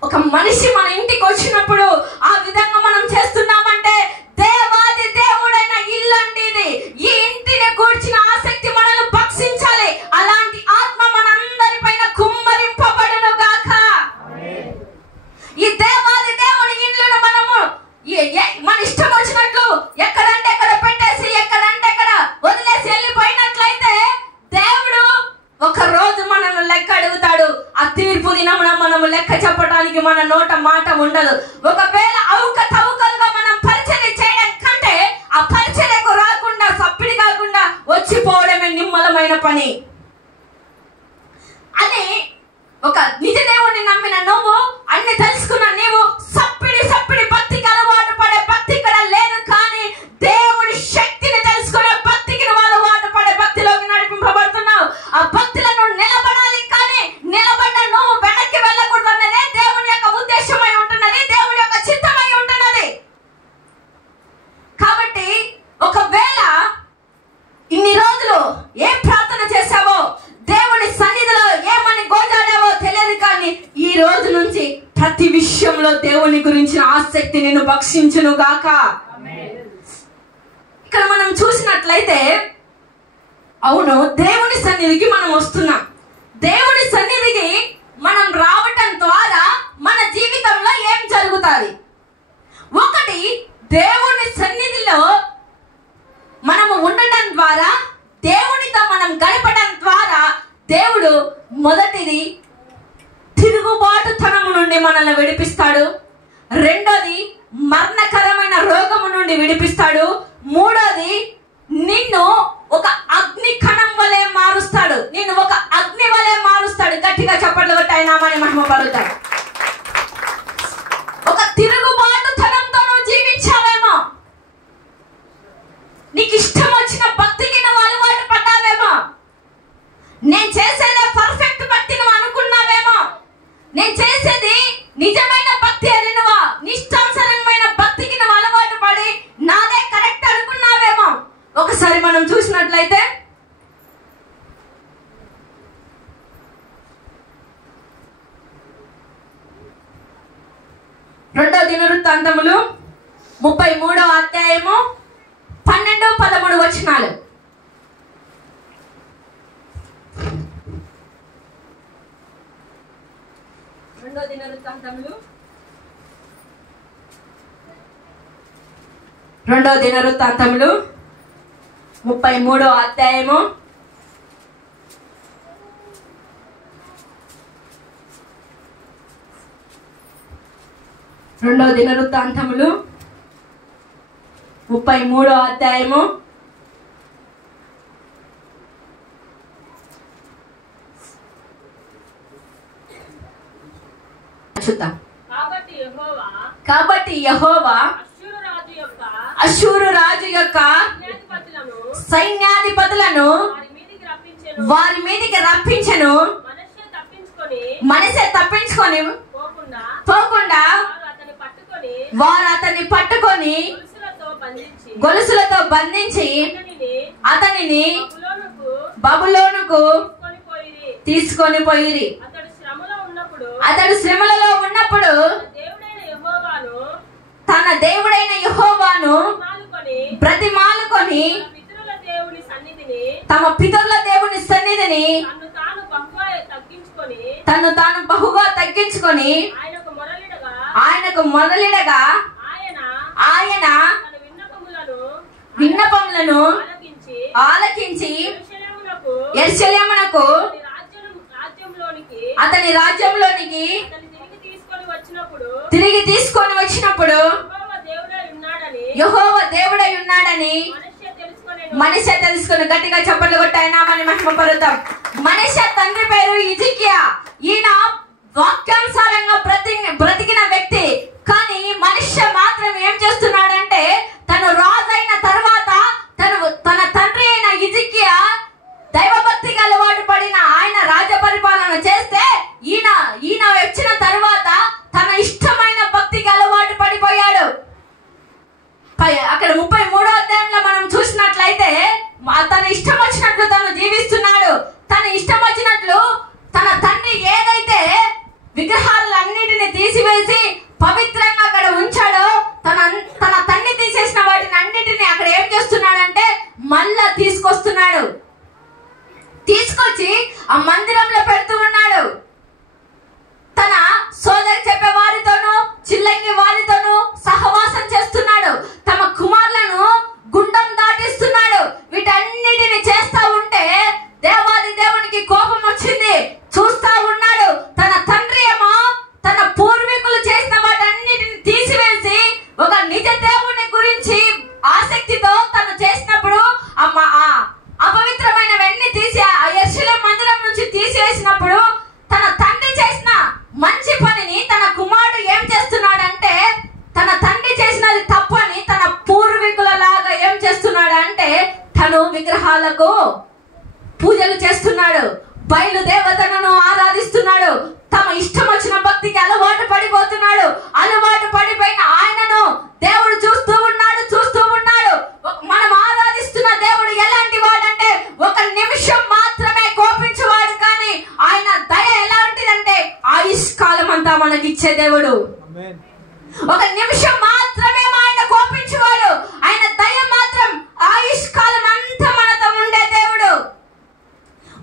ఒక మనిషి మన ఇంటికి వచ్చినప్పుడు ఆ విధంగా మనం చేస్తున్నామంటే దేవాది దేవుడైన ఇల్లు అండి ఇది. ఈ ఇంటిని కూర్చిన ఆసక్తి మనల్ని భక్షించాలి. అలాంటి ఆత్మ మనందరి పైన కుమ్మరింపబడును గాక. ఈ దేవాది దేవుడి ఇల్లును మనము మన ఇష్టం వచ్చినట్లు ఎక్కడంటే ఎక్కడ పెట్టేసి ఎక్కడంటే ఎక్కడ వదిలేసి వెళ్ళిపోయినట్లయితే దేవుడు ఒక రోజు మనల్ని లెక్క అడుగుతాడు. ఆ తీర్పు దినమున మనము లెక్క చెప్పడానికి మన నోట మాట ఉండదు. ఒకవేళ అవకతవకలుగా మనం పరిచర్య చేయడం కంటే ఆ పరిచర్యకు రాకుండా సప్పిడి కాకుండా వచ్చిపోవడమే నిమ్మలమైన పని అని ఒక నిజ దేవుణ్ణి నమ్మిన నువ్వు, అన్ని తెలుసుకున్న నీవు సప్పిడి సప్పిడి భక్తికి అలవాటు పడే భక్తి ఇక్కడ లేదు. కానీ దేవుడి శక్తిని తెలుసుకునే భక్తికి నువ్వు అలవాటు పడే భక్తిలోకి నడిపింపబడుతున్నావు. ఆ భక్తిలో నువ్వు నిలబడాలి, కానీ నిలబడ్డ నువ్వు వెనక్కి వెళ్ళకూడదు అన్నదే దేవుని యొక్క ఉద్దేశమై ఉంటున్నది, దేవుడి యొక్క చిత్తమై ఉంటున్నది. కాబట్టి ఒకవేళ ఇన్ని రోజులు ఏ ప్రార్థన చేశావో, దేవుని సన్నిధిలో ఏమని గోజాడావో తెలియదు, కానీ ఈ రోజు నుంచి ప్రతి విషయంలో దేవుని గురించిన ఆసక్తి నేను భక్షించును గాక. ఇక్కడ మనం చూసినట్లయితే అవును దేవుని సన్నిధికి మనం వస్తున్నాం. దేవుని సన్నిధికి మనం రావటం ద్వారా మన జీవితంలో ఏం జరుగుతుంది? ఒకటి, దేవుని సన్నిధిలో మనము ఉండటం ద్వారా, దేవునితో మనం గడపడం ద్వారా దేవుడు మొదటిది తిరుగుబాటుతనము నుండి మనల్ని విడిపిస్తాడు. రెండోది మరణకరమైన రోగము నుండి విడిపిస్తాడు. మూడోది నిన్ను ఒక అగ్ని కణం వలె మారుస్తాడు. నిన్ను ఒక అగ్ని వలె మారుస్తాడు. గట్టిగా చప్పట్లు కొట్టి ఆయన నామాన్ని మహిమపరుస్తాడు. ఒక తిరుగుబాటుతనంతో నువ్వు జీవించావేమో, నీకు ఇష్టం వచ్చిన భక్తికి నువ్వు అలవాటు పడ్డావేమో, నేను చేసేదే పర్ఫెక్ట్ భక్తి నువ్వు అనుకున్నావేమో, నేను చేసేది నిజమైన భక్తి అని నువ్వు నిష్టానుసరమైన భక్తికి నువ్వు అలవాటు పడి నాదే కరెక్ట్ అనుకున్నావేమో. ఒకసారి మనం చూసినట్లయితే రెండో దినవృత్తాంతములు 33వ అధ్యాయము 12, 13 వచనాలు. రెండో దినవృత్తాంతములు 33వ అధ్యాయము 33వ అధ్యాయము చూద్దాం. కాబట్టి యెహోవా అష్షూరు రాజు యొక్క సైన్యాధిపతులను వారి మీదికి రప్పించెను. మనసే తప్పించుకొని పోకుండా వారు అతన్ని పట్టుకొని గొలుసులతో బంధించి అతనిని బబులోనుకు తీసుకొని పోయిరి. అతడు శ్రమలలో ఉన్నప్పుడు తన దేవుడైన యెహోవాను బ్రతిమాలుకొని తమ పితరుల దేవుని సన్నిధిని తను తాను బహుగా తగ్గించుకొని ఆయనకు మొరలిడగా ఆయన విన్నపములను ఆలకించి యెరూషలేమునకు అతని రాజ్యంలోనికి తిరిగి తీసుకొని వచ్చినప్పుడు యెహోవా దేవుడై ఉన్నాడని మనిషి తెలుసుకుని గట్టిగా చప్పట్లు కొట్టాయినా మన మహిమపరుద్దాం. మనిషి తండ్రి పేరు హిజ్కియా. ఈయన వాక్యానుసారంగా బ్రతికిన వ్యక్తి. కానీ మనిషి మాత్రం ఏం చేస్తున్నాడంటే తను రాజు అయిన తర్వాత తన తండ్రి అయిన హిజ్కియా దైవభక్తికి అలవాటు పడిన ఆయన రాజ్య పరిపాలన చేస్తే ఈయన వచ్చిన తర్వాత తన ఇష్టమైన భక్తికి అలవాటు పడిపోయాడు. అక్కడ 33వ అధ్యాయంలో మనం చూసినట్లయితే తన ఇష్టం వచ్చినట్లు తను జీవిస్తున్నాడు. తన ఇష్టం వచ్చినట్లు తన తండ్రి ఏదైతే విగ్రహాలన్నిటిని తీసివేసి పవిత్రంగా అక్కడ ఉంచాడో తన తండ్రి తీసేసిన వాటిని అన్నిటిని అక్కడ ఏం చేస్తున్నాడంటే మళ్ళా తీసుకొస్తున్నాడు. తీసుకొచ్చి ఆ మందిరంలో పెడుతూ ఉన్నాడు. తన సోదరు చెప్పే వారితోనూ చిల్లంగి వారితోనూ సహవాసం చేస్తున్నాడు. తమ కుమారులను గుండం దాటిస్తున్నాడు. వీటన్నిటిని చేస్తా ఉంటే దేవాది దేవునికి కోపం వచ్చింది. చూస్తా ఉన్నాడు. తన తండ్రి ఏమో తన పూర్వీకులు చేసిన వాటన్నిటిని తీసివేసి ఒక నిజ దేవుని గురించి ఆసక్తితో తను చేసినప్పుడు అపవిత్రమైనవన్నీ తీసి ఆ యెరూషలేము మందిరం నుంచి తీసివేసినప్పుడు తన తండ్రి చేసిన మంచి పనిని తన కుమారుడు ఏం చేస్తున్నాడంటే తన తండ్రి చేసినది తప్పని తన పూర్వీకుల లాగా ఏం చేస్తున్నాడంటే తను విగ్రహాలకు పూజలు చేస్తున్నాడు. బయలుదేవతలను ఆరాధిస్తున్నాడు. తమ ఇష్టం వచ్చిన భక్తికి అలవాటు పడిపోతున్నాడు. అలవాటు పడిపోయిన ఆయనను దేవుడు చూస్తూ ఉన్నాడు. మనం ఆరాధిస్తున్న దేవుడు ఎలాంటి వాడంటే ఒక నిమిషం మాత్రమే కోపించేవాడు. కానీ ఆయన దయ ఎలాంటిదంటే ఆయుష్కాలం అంతా మనకి ఇచ్చే దేవుడు. ఒక నిమిషం మాత్రమే ఆయన కోపించేవాడు. ఆయన దయ మాత్రం ఆయుష్కాలం అంతా మనతో ఉండే దేవుడు.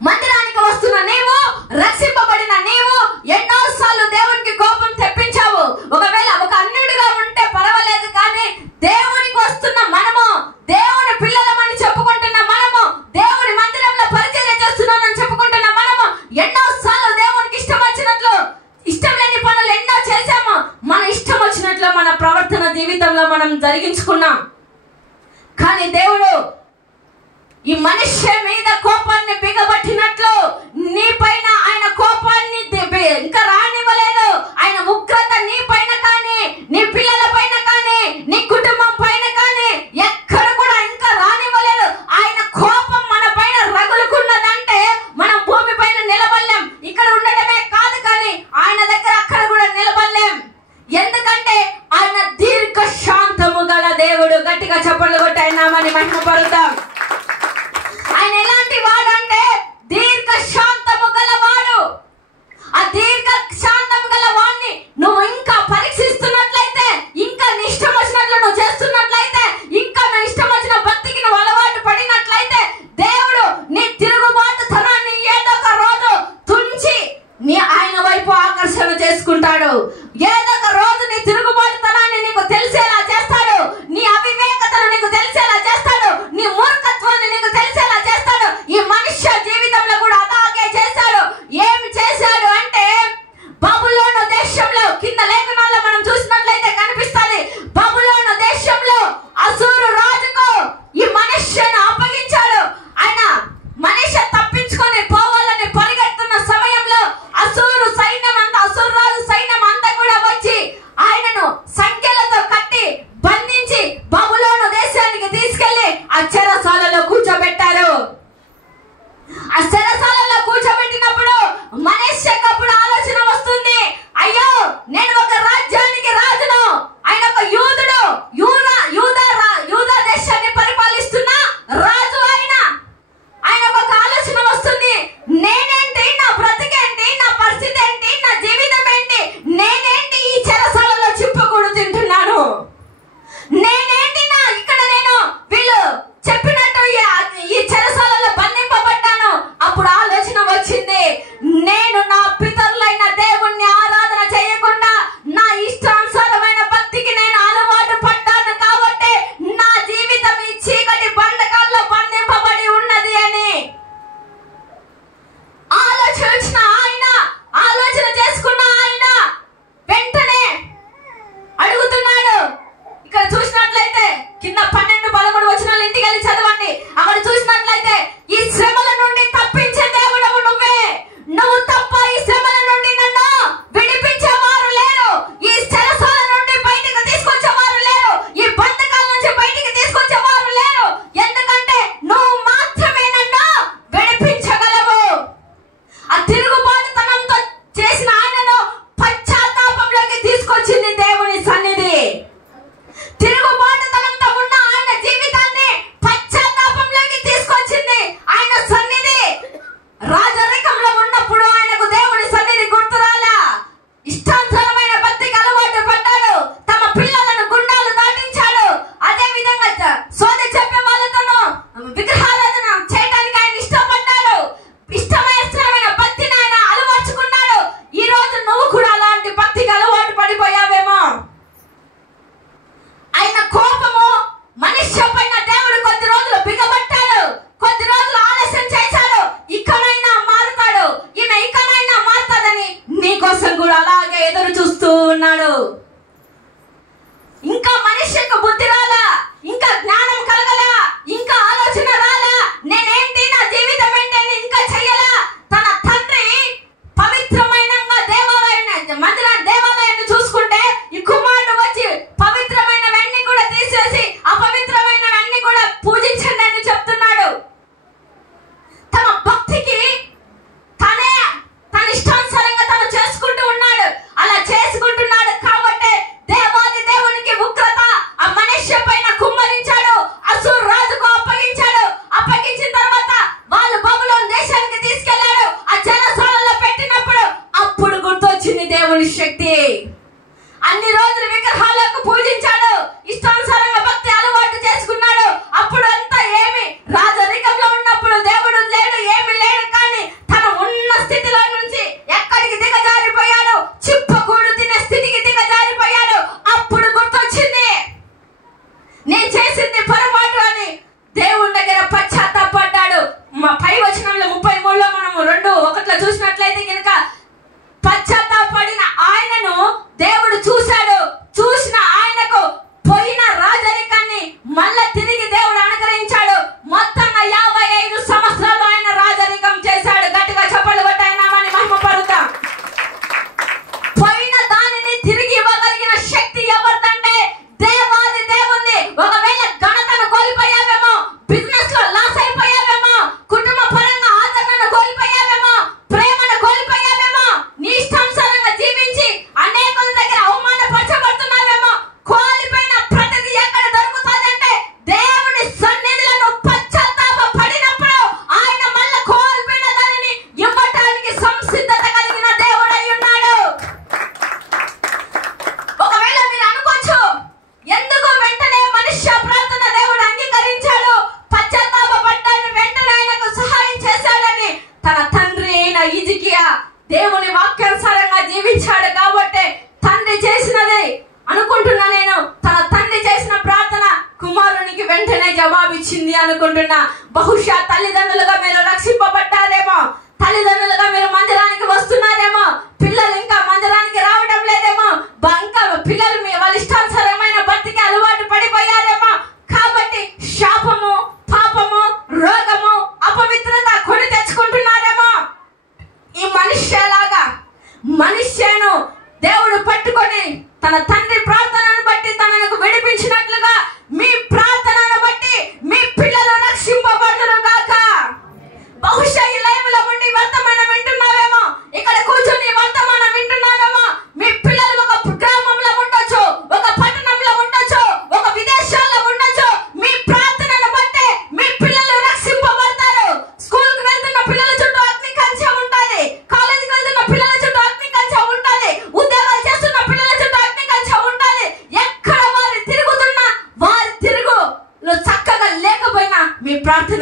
మందిరానికి వస్తున్న నీవు, రక్షింపబడిన నీవు ఎన్నోసార్లు దేవునికి కోపం తెప్పించావు. ఒకవేళ ఒక అన్యుడిగా ఉంటే పర్వాలేదు. కానీ దేవునికి వస్తున్న మనము, దేవుని పిల్లలమని చెప్పుకుంటున్న మనము, దేవుని మందిరంలో పరిచర్య చేస్తున్నామని చెప్పుకుంటున్న మనము ఎన్నోసార్లు దేవునికి ఇష్టం వచ్చినట్లు ఇష్టం లేని పనులు ఎన్నో చేశాము. మన ఇష్టం వచ్చినట్లు మన ప్రవర్తన జీవితంలో మనం జరిగించుకున్నాం. కానీ దేవుడు ఈ మనిషి మీద కోపాన్ని బిగబట్టినట్లు నీ పైన ఆయన కోపాన్ని ఇంకా రానివ్వలేదు. ఆయన ఉగ్రత నీ పైన కానీ, నీ పిల్లల పైన కానీ, నీ కుటుంబం పైన కానీ ఎక్కడ కూడా ఇంకా రానివ్వలేదు. ఆయన కోపం మన పైన రగులుకున్నదంటే మనం భూమి పైన నిలబడలేం. ఇక్కడ ఉండడమే కాదు కానీ ఆయన దగ్గర అక్కడ కూడా నిలబడలేం. ఎందుకంటే ఆయన దీర్ఘ శాంతము గల దేవుడు. గట్టిగా చప్పట్లు కొట్టి ఆయన నామాన్ని మహిమపరుద్దాం. ఆయన ఎలాంటి వాడంటే దీర్ఘ గుర్తొచ్చింది. నేను నా పితరులైన దేవుణ్ణి ఆరాధన చేయకుండా నా ఇష్టానుసారమైన భక్తికి నేను అలవాటు పడ్డాను కాబట్టి నా జీవితం ఈ చీకటి బంధకాల్లో బంధింపబడి ఉన్నది అని ఆలోచన చేసుకున్న ఆయన వెంటనే అడుగుతున్నాడు. ఇక్కడ చూసినట్లయితే కింద 12-11 వచనాలు ఇంటికి వెళ్ళి చదవండి. అక్కడ చూసినట్లయితే ఈ శ్రమల నుండి తప్పించే దేవుడవు నువ్వే, నువ్వు తప్ప ఈ శ్రమల నుండి నన్ను విడిపించేవారు లేరు, ఈ చెరసాల నుండి బయటకు తీసుకొచ్చేవారు లేరు, ఈ బంధకాల నుంచి బయటికి తీసుకొచ్చేవారు లేరు, ఎందుకంటే నువ్వు మాత్రమే నన్ను విడిపించగలవు. ఆ తిరుగుబాటుతనంతో చేసిన ఆయనను పశ్చాత్తాపంలోకి తీసుకొచ్చింది దేవుని సన్నిధి. తిరుగుబాటుతనంతో ఉన్న ఆయన జీవితాన్ని పశ్చాత్తాపంలోకి తీసుకొచ్చింది ఆయన సన్నిధి. రాజరికంలో ఉన్నప్పుడు ఆయనకు దేవుని సన్నిధి గుర్తురాలా. ఇష్టానుసారమైన భక్తికి అలవాటు పడ్డాడు. తమ పిల్లలను గుండాలు దాటించాడు. అదే విధంగా సోదె చెప్పే వాళ్ళతోనూ విగ్రహారాధన చేయడానికి ఆయన ఇష్టపడ్డాడు. ఇష్టమైన భక్తిని ఆయన అలవర్చుకున్నాడు. ఈ రోజు నువ్వు కూడా అలాంటి భక్తికి అలవాటు పడిపోయావేమో. ఆయన కోపము మనుష్య పైన దేవుడు కొద్ది రోజులు బిగబట్టాడు, కొద్ది రోజులు ఆలస్యం చేశాడు. ఇకనైనా మారుతాడు, ఈమె ఇకనైనా మారుతాదని నీ కోసం కూడా అలాగే ఎదురు చూస్తూ ఉన్నాడు. ఇంకా మనిషికి బుద్ధి రాలా, ఇంకా జ్ఞానం కలగలా, ఇంకా ఆలోచన రాలా, నేనేంటి నా జీవితం ఏంటి అని ఇంకా చెయ్యలా. తన తండ్రి పవిత్రమైన దేవాలయాన్ని చూసుకుంటే ఈ కుమారుడు వచ్చి పవిత్రమైనవన్నీ కూడా తీసేసి అపవిత్రమైనవన్నీ కూడా పూజించండి అని చెప్తున్నాడు. తన భక్తికి తన ఇష్టానుసారంగా తను చేసుకుంటూ ఉన్నాడు. అలా చేసుకుంటున్నాడు కాబట్టి దేవాది దేవునికి ఉగ్రత ఆ మనుష్య పైన కుమ్మరించాడు. అసూరు రాజుకు అప్పగించాడు. అప్పగించిన తర్వాత వాళ్ళు బబులోను దేశానికి తీసుకెళ్లాడు. ఆ చెరసాలలో పెట్టినప్పుడు అప్పుడు గుర్తొచ్చింది దేవుని శక్తి. అన్ని రోజులు విగ్రహాలకు పూజించాడు, ఇష్టానుసారంగా భక్తి అలవాటు చేసుకున్నాడు. అప్పుడు అంతా ఏమి రాజరికంలో ఉన్నప్పుడు దేవుడు లేడు, ఏమి లేడు. కానీ తన ఉన్న స్థితిలో నుంచి ఎక్కడికి దిగజారిపోయాడు, చిప్పకూడు తినే స్థితికి దిగజారిపోయాడు. అప్పుడు గుర్తొచ్చింది నేను చేసింది పొరపాటు అని దేవుని దగ్గర పశ్చాత్తాపడ్డాడు. మా పై వచనంలో 33లో మనము 2:1 చూసినట్లయితే కనుక పశ్చాత్తాపడిన ఆయనను దేవుడు చూశాడు. చూసిన ఆయనకు పోయిన రాజరికాన్ని మళ్ళా తిరిగి దేవుడు అనుగ్రహించాడు. మొత్తంగా 55 సంవత్సరాలు ఆయన రాజరికం చేశాడు. గట్టిగా చప్పట్లు కొట్టి ఆయన నామాన్ని మహిమపరుద్దాం. పోయిన దానిని తిరిగి ఇవ్వగలిగిన శక్తి ఎవరిదంటే దేవాది దేవుంది. ఒకవేళ ఘనతను కోల్పోయావేమో, బిజినెస్ లో లాస్ అయిపోయావేమో, కుటుంబ పరంగా ఆదరణను కోల్పోయావేమో, ప్రేమను కోల్పోయావేమో, నీ ఇష్టానుసారంగా జీవించి అనేకుల దగ్గర అవమానపరచబడుతున్నావేమో, కోల్పోయిన ప్రతిదీ ఎక్కడ దొరుకుతుందంటే దేవుని సన్నిధిలో నువ్వు పశ్చాత్తాప పడినప్పుడు ఆయన మళ్ళీ కోల్పోయిన దానిని ఇవ్వటానికి సంసిద్ధత కలిగిన దేవుడై ఉన్నాడు. ఒకవేళ మీరు అనుకోవచ్చు, ఎందుకు వెంటనే మనుష్య ప్రార్థన దేవుడు అంగీకరించాడు, పశ్చాత్తాప పడ్డాడు, వెంటనే ఆయనకు సహాయం చేశాడని. తన తండ్రి అయిన హిజ్కియా దేవుని వాక్యానుసారంగా జీవించాడు కాబట్టి తండ్రి చేసినది అనుకుంటున్నా నేను, తన తండ్రి చేసిన ప్రార్థన కుమారునికి వెంటనే జవాబిచ్చింది అనుకుంటున్నా. బహుశా తల్లిదండ్రులుగా మీరు రక్షింపబడ్డారేమో, తల్లిదండ్రులుగా మీరు మందిరానికి వస్తున్నారేమో, పిల్లలు ఇంకా మందిరానికి రావడం లేదేమో, ఇంకా పిల్లలు వాళ్ళ ఇష్టానుసారమైన భక్తికి అలవాటు పడిపోయారేమో. కాబట్టి శాపము, పాపము, రోగము, అపవిత్రత కొని తెచ్చుకుంటున్నారేమో. ఈ మనుష్యను దేవుడు పట్టుకొని తన తండ్రి ప్రార్థనను బట్టి తనకు విడిపించినట్లుగా మీ ప్రార్థనను బట్టి మీ పిల్లలు రక్షింపబడును గాక. బహుశా ఈ లైవ్ లో ఉండి వర్తమానం వింటున్నావేమో, ఇక్కడ కూర్చొని వర్తమానం వింటున్నావేమో. మీ పిల్లలు ఒక గ్రామంలో ఉండొచ్చు, ఒక పట్టణంలో ఉండొచ్చు, ఒక విదేశాల్లో ఉండొచ్చు. మీ ప్రార్థనను బట్టి మీ పిల్లలు రక్షింపబడతారు. స్కూల్ కు వెళ్తున్న పిల్లల చుట్టూ అగ్ని కంచె ఉంటది, కాలేజీకి వెళ్తున్న పిల్లల చుట్టూ అగ్ని కంచె ఉంటది, ఉద్యోగాలు చేస్తున్న పిల్లల చుట్టూ అగ్ని కంచె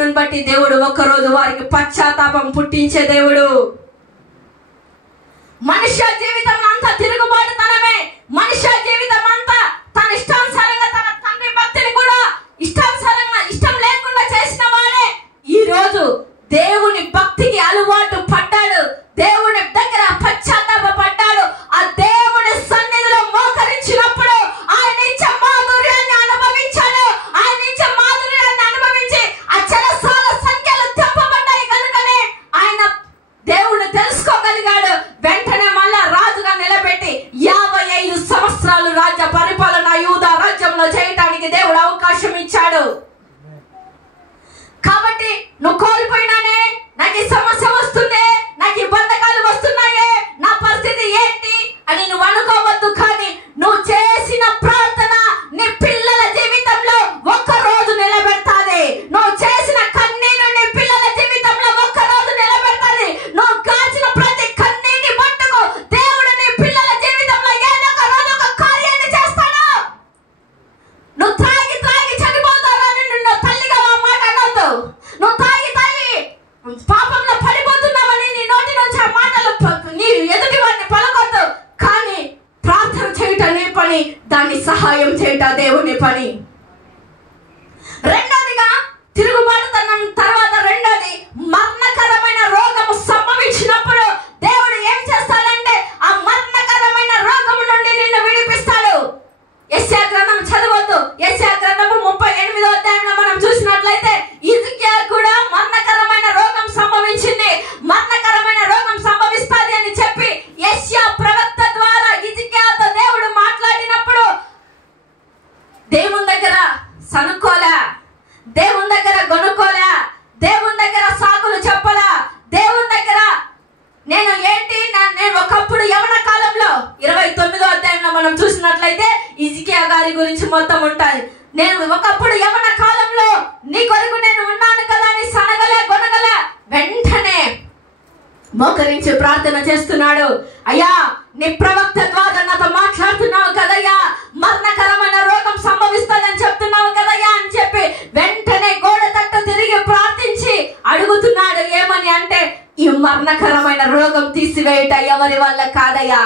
ప్రవర్తనను బట్టి దేవుడు ఒక్కరోజు వారికి పశ్చాత్తాపం పుట్టించే దేవుడు. మనుష్య జీవితం అంతా తిరుగుబాటుతనమే. మనుష్య జీవితం అంతా తన ఇష్టానుసారంగా తన తండ్రి భక్తిని కూడా ఇష్టానుసారంగా ఇష్టం లేకుండా చేసిన వాడే ఈ రోజు దేవుని భక్తికి అలవాటు పడ్డాడు, దేవుని దగ్గర పశ్చాత్తాప పడ్డాడు. ఆ దేవుని సన్నిధిలో మోకరించినప్పుడు ఆయన ఇచ్చే మాధుర్యాన్ని అనుభవించాడు. ఆయన ఇచ్చే మాధుర్యాన్ని అనుభవించి ఆ చెరసాల సంఖ్యలు తెప్పబడ్డాయి కనుకనే ఆయన దేవుడు తెలుసుకోగలిగాడు. వెంటనే మళ్ళా రాజుగా నిలబెట్టి 55 సంవత్సరాలు రాజ్య పరిపాలన యూదా రాజ్యంలో చేయటానికి దేవుడు అవకాశం ఇచ్చాడు. కాబట్టి నువ్వు కోల్పోయినానే, నాకు ఈ సమస్య వస్తుంది, నాకు ఈ బంధకాలు వస్తున్నాయే, నా పరిస్థితి ఏంటి అని నువ్వు అనుకోవద్దు. కానీ నువ్వు చేసిన ప్రార్థన నీ పిల్లల జీవితంలో ఒక్కరోజు నిలబెడతాది. నువ్వు చేసిన కన్నీరు నీ పిల్లల జీవితంలో ఒక్కరోజు నిలబెడతాది. నువ్వు కాచిన ప్రతి కన్నీటి పట్టుకు దేవుడు నీ పిల్లల జీవితంలో ఏదో ఒక రోజు ఒక కార్యాన్ని చేస్తాడు. నువ్వు తాగి తాగి చనిపోతావని నిన్ను తల్లిగా ఆ మాట అనొద్దు. నువ్వు తాగి తాగి పాపంలో పడిపోతున్నావని నీ నోటి నుంచి ఆ మాటలు నీ ఎదుటి వారిని పలకొద్దు. కానీ ప్రార్థన చేయటం నీ పని, దాన్ని సహాయం చేయటం దేవుని పని. రెండోదిగా తిరుగుబాటుతనం తర్వాత రెండోది మరణకరమైన రోగము సంభవించినప్పుడు దేవుడు ఏం చేస్తాడంటే ఆ మరణకరమైన రోగము నుండి నిన్ను విడిపిస్తాడు. యెషయా గ్రంథం చదవద్దు. యెషయా గ్రంథము 38వ అధ్యాయంలో మనం చూసినట్లయితే హిజ్కియా కూడా మరణకరమైన రోగం సంభవించింది. మరణకరమైన రోగం సంభవిస్తుంది అని చెప్పి యెషయా ప్రవక్త ద్వారా హిజ్కియాతో దేవుడు మాట్లాడినప్పుడు దేవుని దగ్గర సనుకోలా, దేవుని దగ్గర గొనుక్కోలా, దేవుని దగ్గర సాకులు చెప్పలా, దేవుని దగ్గర నేను ఒకప్పుడు యవన కాలంలో 29వ అధ్యాయంలో మనం చూసినట్లయితే హిజ్కియా గారి గురించి మొత్తం ఉంటాయి. నేను ఒకప్పుడు యవన కాలంలో నీ కొరకు నేను ఉన్నాను కదా అని సనగలే గొనగలే, వెంటనే మోకరించి ప్రార్థన చేస్తున్నాడు. అయ్యా నీ ప్రవక్త ద్వారా నాతో మాట్లాడుతున్నావు కదయ్యా, మరణకరమైన రోగం సంభవిస్తుందని చెప్తున్నావు కదయ్యా అని చెప్పి వెంటనే గోడ తట్టు తిరిగి ప్రార్థించి అడుగుతున్నాడు. ఏమని అంటే, ఈ మరణకరమైన రోగం తీసివేయట ఎవరి వల్ల కాదయ్యా,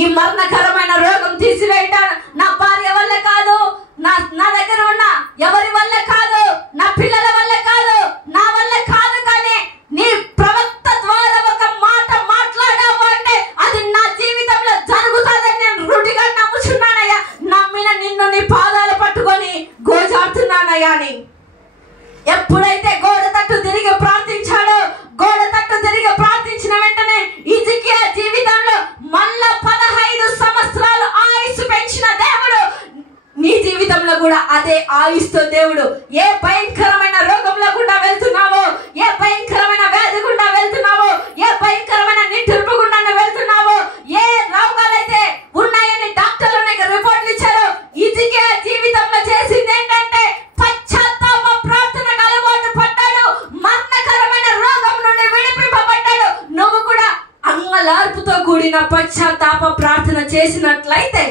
ఈ మరణకరమైన రోగం తీసివేయట నా భార్య వల్ల కాదు, నా దగ్గర ఉన్న ఎవరి వల్ల కాదు, నా పిల్లల వల్ల కాదు, నా వల్ల కాదు, కానీ నీ ప్రవక్త ద్వారా ఒక మాట మాట్లాడావు అంటే అది నా జీవితంలో జరుగుతుందని నేను రుడిగా నమ్ముచున్నానయ్యా, నమ్మిన నిన్ను నీ పాదాలు పట్టుకొని గోజాడుతున్నానయ్యా అని. ఎప్పుడైతే గోడ తట్టు తిరిగి ప్రార్థించాడో, గోడ తట్టు తిరిగి ప్రార్థించిన వెంటనే హిజ్కియా జీవితంలో మళ్ళా 15 సంవత్సరాలు ఆయుస్సు పెంచిన దేవుడు నీ జీవితంలో కూడా అదే ఆయుస్తో దేవుడు ఏ భయంకరమైన రోగంలో గుండా వెళ్తున్నావో, ఏ భయంకరమైన వ్యాధి గుండా వెళ్తున్నావో, ఏ భయంకరమైన నిట్టూర్పు గుండా వెళ్తున్నావో, ఏ రోగాలైతే ఉన్నాయని డాక్టర్లు నీకు రిపోర్ట్లు ఇచ్చారో, హిజ్కియా జీవితంలో చేసింది ఏంటంటే పశ్చాత్తాప ప్రార్థనకు అలవాటు పడ్డాడు. మరణకరమైన రోగం నుండి విడిపింపబడ్డాడు. నువ్వు కూడా అంగలార్పుతో కూడిన పశ్చాత్తాప ప్రార్థన చేసినట్లయితే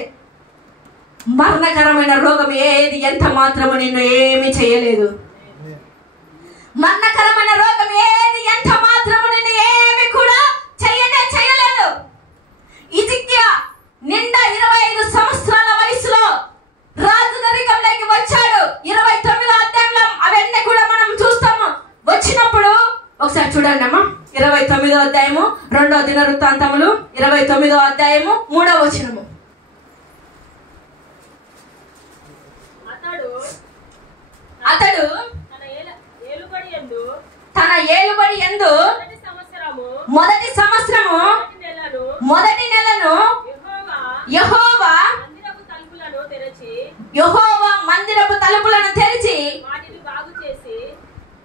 మరణకరమైన రోగం ఏది ఎంత మాత్రము నిన్ను ఏమీ చేయలేదు. మరణకరమైన రోగం ఏది ఎంత మాత్రము నిన్ను ఏమీ కూడా చేయలేదు. హిజ్కియా నిండా 25 సంవత్సరాల వయసులో రాజరికంలోకి వచ్చాడు. 29వ అధ్యాయంలో అవన్నీ కూడా మనం చూస్తాము. వచ్చినప్పుడు ఒకసారి చూడండి అమ్మా, 29వ అధ్యాయము 2వ దినవృత్తాంతములు 29వ అధ్యాయము 3వ వచనము. అతడు తన ఏలుబడి యందు మొదటి సంవత్సరము మొదటి నెలను యెహోవా మందిరపు తలుపులను తెరిచి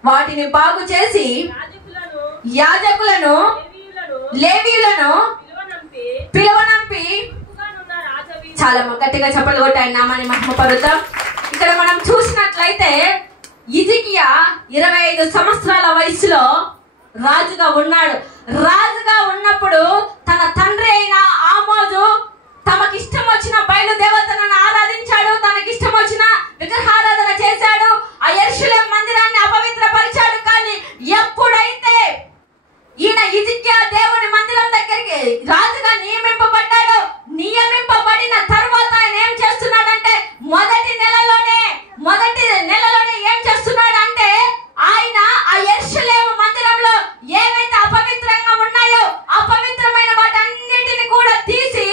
వాటిని బాగు చేసి యాజకులను లేవీయులను పిలువనంపి చాలా గట్టిగా చప్పట్లు కొట్టి ఆయన నామాన్ని మహిమపరుద్దాం. ఇక్కడ మనం చూసినట్లయితే హిజ్కియా 25 సంవత్సరాల వయసులో రాజుగా ఉన్నాడు. రాజుగా ఉన్నప్పుడు తన తండ్రి అయిన ఆమోజు తమకిష్టం వచ్చిన బయలు దేవతలను ఆరాధించాడు, తనకిష్టం వచ్చిన విగ్రహారాధన చేశాడు, ఆ యెరూషలేము మందిరాన్ని అపవిత్రపరిచాడు. హిజ్కియా దేవుని మందిరం దగ్గరికి రాజుగా నియమింపబడిన తర్వాత ఆయన ఏం చేస్తున్నాడంటే మొదటి నెలలోనే ఏం చేస్తున్నాడు అంటే ఆయన ఆ యెరూషలేము మందిరంలో ఏవైతే అపవిత్రంగా ఉన్నాయో అపవిత్రమైన వాటన్నిటిని కూడా తీసి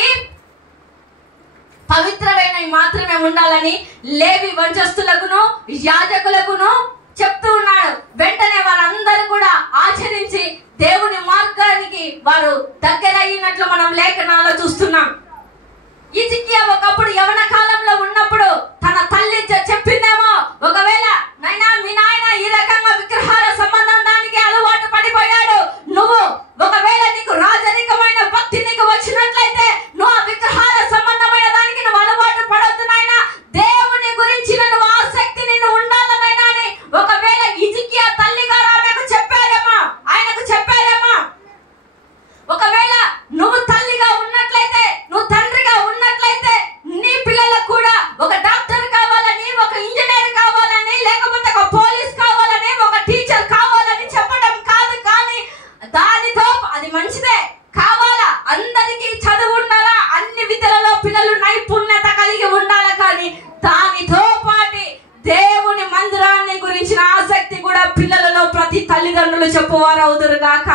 పవిత్రమైనవి మాత్రమే ఉండాలని లేవి వంశస్థులకును యాజకులకును చెప్తూ ఉన్నాడు. వెంటనే వారందరూ కూడా ఆచరించి దేవుని మార్గానికి వారు దగ్గరయ్యినట్లు మనం లేఖనాల్లో చూస్తున్నాం. హిజ్కియా ఒకప్పుడు యవన కాలంలో ఉన్నప్పుడు తన తల్లి చెప్పిందేమో, ఒకవేళ నైనా మీ నాయన ఈ రకంగా విగ్రహాల సంబంధం దానికి అలవాటు పడిపోయాడు, నువ్వు ఒకవేళ నీకు రాజరికమైన భక్తి నీకు వచ్చినట్లయితే నువ్వు ఆ విగ్రహాల సంబంధమైన దానికి నువ్వు అలవాటు పడొద్దు నాయనా, దేవుని గురించి నువ్వు ఆసక్తి నిన్ను ఉండాలనైనా అని ఒకవేళ హిజ్కియా తల్లి గారు ఆయనకు చెప్పారేమో. ఒకవేళ నువ్వు తల్లిగా ఉన్నట్లయితే, నువ్వు తండ్రిగా ఉన్నట్లయితే నీ పిల్లలకు కూడా ఒక డాక్టర్ కావాలని, ఒక ఇంజనీర్ కావాలని, లేకపోతే ఒక పోలీస్ కావాలని, ఒక టీచర్ కావాలని చెప్పడం కాదు. కానీ దానితో అది మంచిదే కావాలా, అందరికీ చదువు ఉండాలా, అన్ని విధులలో పిల్లలు నైపుణ్యత కలిగి ఉండాలి. కానీ దానితో పాటు దేవుని మందిరాన్ని గురించిన ఆసక్తి కూడా పిల్లలలో ప్రతి తల్లిదండ్రులు చెప్పువారు అవుదురుగాక.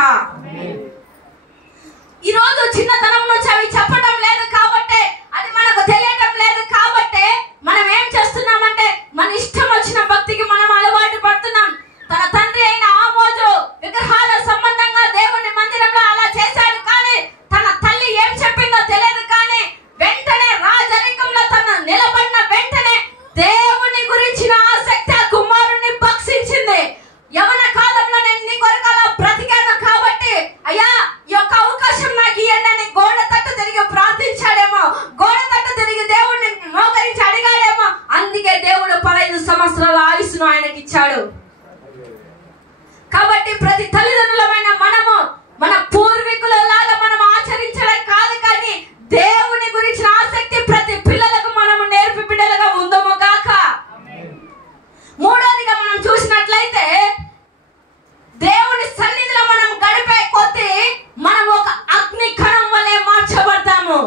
ఈ రోజు చిన్నతనం నుంచి అవి చెప్పడం లేదు కాబట్టి, అది మనకు తెలియడం లేదు కాబట్టి మనం ఏం చేస్తున్నామంటే మన ఇష్టం వచ్చిన భక్తికి మనం అలవాటు పడుతున్నాం. తన తండ్రి అయిన ఆమోజు విగ్రహాల సంబంధంగా దేవుని మందిరంలో అలా చేశాడు, కానీ తన తల్లి ఏం చెప్పిందో తెలియదు. కానీ వెంటనే రాజరికంలో తను నిలబడిన వెంటనే దేవుని గురించిన ఆసక్తి ఆ కుమారుణ్ణి భక్షించింది. యవన కాలంలో నేను నీ కొరకు అలా బ్రతికాను కాబట్టి అయ్యా ఈ యొక్క అవకాశం నాకు ఇయ్యండి గోడ తట్టు తిరిగి ప్రార్థించాడేమో, గోడ తట్టు తిరిగి దేవుడిని మోకరించి అడిగాడేమో. అందుకే దేవుడు 15 సంవత్సరాల ఆయుస్సును ఆయనకి ఇచ్చాడు. కాబట్టి ప్రతి తల్లిదండ్రులమైన మనము మన పూర్వీకులలాగా మనం ఆచరించడం కాదు, కానీ దేవుని గురించిన ఆసక్తి ప్రతి పిల్లలకు మనము నేర్పి బిడ్డలుగా ఉందము గాక. మూడోదిగా మనం చూసినట్లయితే దేవుని సన్నిధిలో మనం గడిపే కొద్దీ మనం ఒక అగ్ని కణం వలె మార్చబడతాము.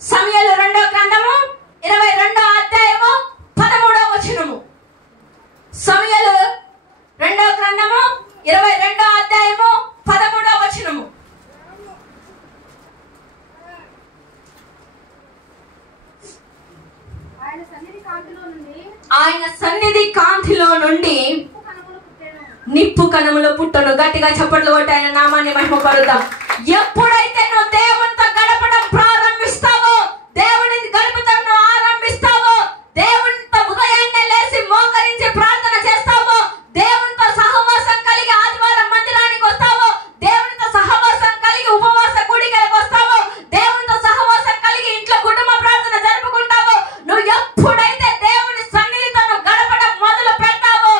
సమూయేలు 2వ గ్రంథము 22వ అధ్యాయము 13వ వచనము. సమూయేలు 2వ గ్రంథము 22వ అధ్యాయము 13వ వచనము. ఆయన సన్నిధి కాంతిలో నుండి నిప్పు కణములు పుట్టను. గట్టిగా చప్పట్లు కొట్టి ఆయన నామాన్ని మహిమపరుద్దాం. ఎప్పుడైతే నువ్వు దేవునితో గడపడం ప్రారంభిస్తావో, దేవుని గడపడం నువ్వు ఆరంభిస్తావో, దేవునితో ఉదయాన్నే లేచి మోకరించి ప్రార్థన చేస్తావో, దేవునితో సహవాసం కలిగి ఆదివారం మందిరానికి వస్తావో, దేవునితో సహవాసం కలిగి ఉపవాస కూడికలకు వస్తావో, దేవునితో సహవాసం కలిగి ఇంట్లో కుటుంబ ప్రార్థన జరుపుకుంటావో, నువ్వు ఎప్పుడైతే దేవుని సన్నిధితో గడపడం మొదలు పెడతావో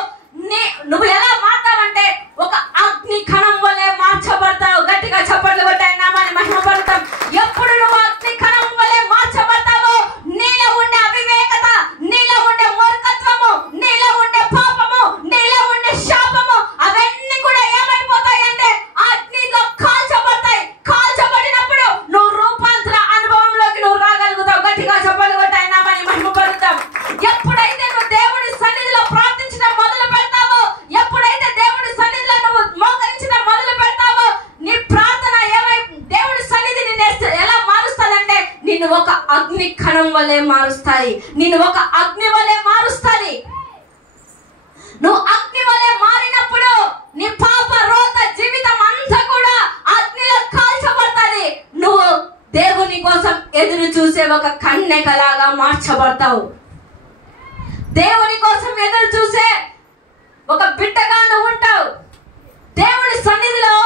నువ్వు ఎలా మారుతావంటే ఒక అగ్ని కణం వలె మార్చబడతావు. గట్టిగా చప్పట్లు కొట్టి ఆయన నామాన్ని మహిమపడతాం. ఎప్పుడు నువ్వు అగ్ని కణం వలె మార్చబడతావో నీలో ఉండే అవివేకత, నీలో ఉండే మూర్ఖత్వము, నీలో ఉండే పాపము, నీలో ఉండే శాపము అవన్నీ కూడా ఏమైపోతాయంటే అగ్నిలో కాల్చబడతాయి. కాల్చబడినప్పుడు నువ్వు రూపాంతర అనుభవంలోకి నువ్వు రాగలుగుతావు. గట్టిగా చప్పట్లు కొట్టి ఆయన నామాన్ని మహిమపడతాం. ఎప్పుడైతే నువ్వు దేవుని సన్నిధిలో ప్రార్థించడం మొదలు పెడతావో, ఎప్పుడైతే దేవుని సన్నిధిలో నువ్వు మోకరించడం మొదలు పెడతావో, నీ ప్రార్థన దేవుని సన్నిధి నిన్ను ఎలా మారుస్తాదంటే నిన్ను ఒక అగ్ని కణం వలె మారుస్తాయి. నిన్ను ఒక అగ్ని వలె మారుస్తుంది. నువ్వు అగ్ని వలె మారినప్పుడు నీ పాప రోత జీవితం అంతా కూడా అగ్నిలో కాల్చబడుతుంది. నువ్వు దేవుని కోసం ఎదురు చూసే ఒక కన్యకలాగా మార్చబడతావు. దేవుని కోసం ఎదురు చూసే ఒక బిడ్డగా నువ్వు ఉంటావు. దేవుని సన్నిధిలో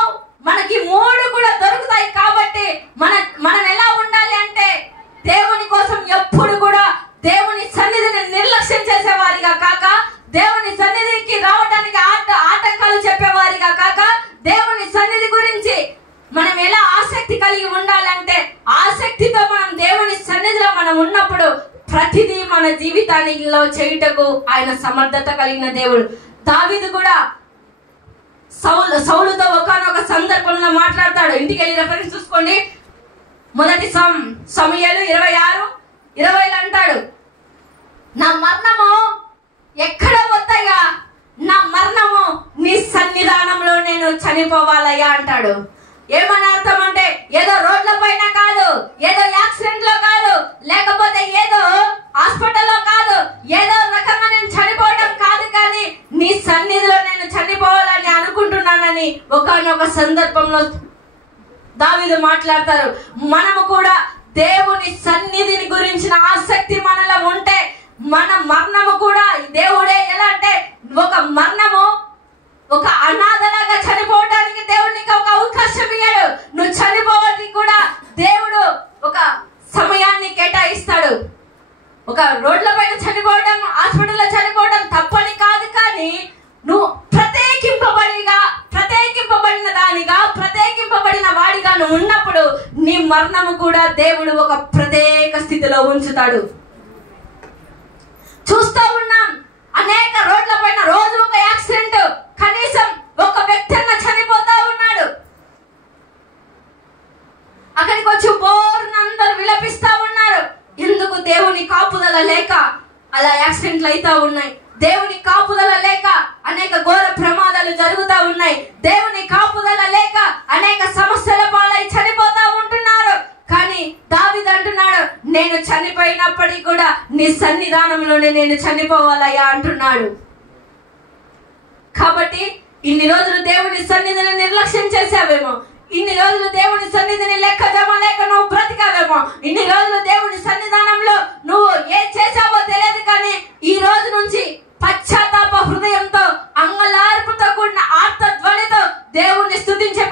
మనకి 3 కూడా దొరుకుతాయి. కాబట్టి మనం ఎలా ఉండాలి అంటే దేవుని కోసం ఎప్పుడు కూడా దేవుని సన్నిధిని నిర్లక్ష్యం చేసేవారిగా కాక, దేవుని సన్నిధికి రావడానికి ఆటంకాలు చెప్పేవారిగా కాక, దేవుని సన్నిధి గురించి మనం ఎలా ఆసక్తి కలిగి ఉండాలంటే ఆసక్తితో మనం దేవుని సన్నిధిలో మనం ఉన్నప్పుడు ప్రతిదీ మన జీవితానిలో చేయుటకు ఆయన సమర్థత కలిగిన దేవుడు. దావీదు కూడా సౌలుతో ఒకానొక సందర్భంలో మాట్లాడతాడు. ఇంటికి వెళ్ళి రెఫరెన్స్ చూసుకోండి. మొదటి సమూయేలు 26:20 అంటాడు, నా మరణము ఎక్కడ వద్దయ్యా, నా మరణము నీ సన్నిధానంలో నేను చనిపోవాలయ్యా అంటాడు. ఏమని అర్థం అంటే, ఏదో రోడ్ల పైన కాదు, ఏదో యాక్సిడెంట్ లో కాదు, లేకపోతే ఏదో హాస్పిటల్లో కాదు, ఏదో రకంగా నేను చనిపోవడం కాదు, కానీ నీ సన్నిధిలో నేను చనిపోవాలని అనుకుంటున్నానని ఒకానొక సందర్భంలో దావీదు మాట్లాడతారు. మనము కూడా దేవుని సన్నిధిని గురించిన ఆసక్తి మనలో ఉంటే మన మరణము కూడా దేవుడే ఎలా అంటే ఒక మరణము ఒక అనాథలాగా చనిపోవడానికి దేవుడు నీకు ఒక అవకాశం ఇయ్యాడు. నువ్వు చనిపోవడానికి కూడా దేవుడు ఒక సమయాన్ని కేటాయిస్తాడు. ఒక రోడ్ల పైన చనిపోవడం, హాస్పిటల్లో చనిపోవడం తప్పని కాదు, కానీ నువ్వు ప్రత్యేకింపబడిన దానిగా, ప్రత్యేకింపబడిన వాడిగా నువ్వు ఉన్నప్పుడు నీ మరణము కూడా దేవుడు ఒక ప్రత్యేక స్థితిలో ఉంచుతాడు. చూస్తూ ఉన్నాం, అనేక రోడ్ల పైన రోజు ఒక యాక్సిడెంట్, కనీసం ఒక వ్యక్తి అన్న చనిపోతా ఉన్నాడు. అక్కడికి వచ్చి బోర్నందరూ విలపిస్తా ఉన్నారు. ఎందుకు? దేవుని కాపుదల లేక అలా యాక్సిడెంట్లు అవుతా ఉన్నాయి. దేవుని కాపుదల లేక అనేక ఘోర ప్రమాదాలు జరుగుతూ ఉన్నాయి. దేవుని కాపుదల లేక అనేక సమస్యల పాలై చనిపోతా ఉంటున్నారు. కానీ దావీదు అంటున్నాడు, నేను చనిపోయినప్పటికీ కూడా నీ సన్నిధానంలోనే నేను చనిపోవాలయ్యా అంటున్నాడు. కాబట్టి ఇన్ని రోజులు దేవుని సన్నిధిని నిర్లక్ష్యం చేసావేమో, ఇన్ని రోజులు దేవుని సన్నిధిని లెక్క జమ లేక నువ్వు బ్రతికావేమో, ఇన్ని రోజులు దేవుని సన్నిధానంలో నువ్వు ఏం చేసావో తెలియదు, కానీ ఈ రోజు నుంచి పశ్చాత్తాప హృదయంతో, అంగలార్పుతో కూడిన ఆర్త ధ్వనితో దేవుణ్ణి స్తుతించే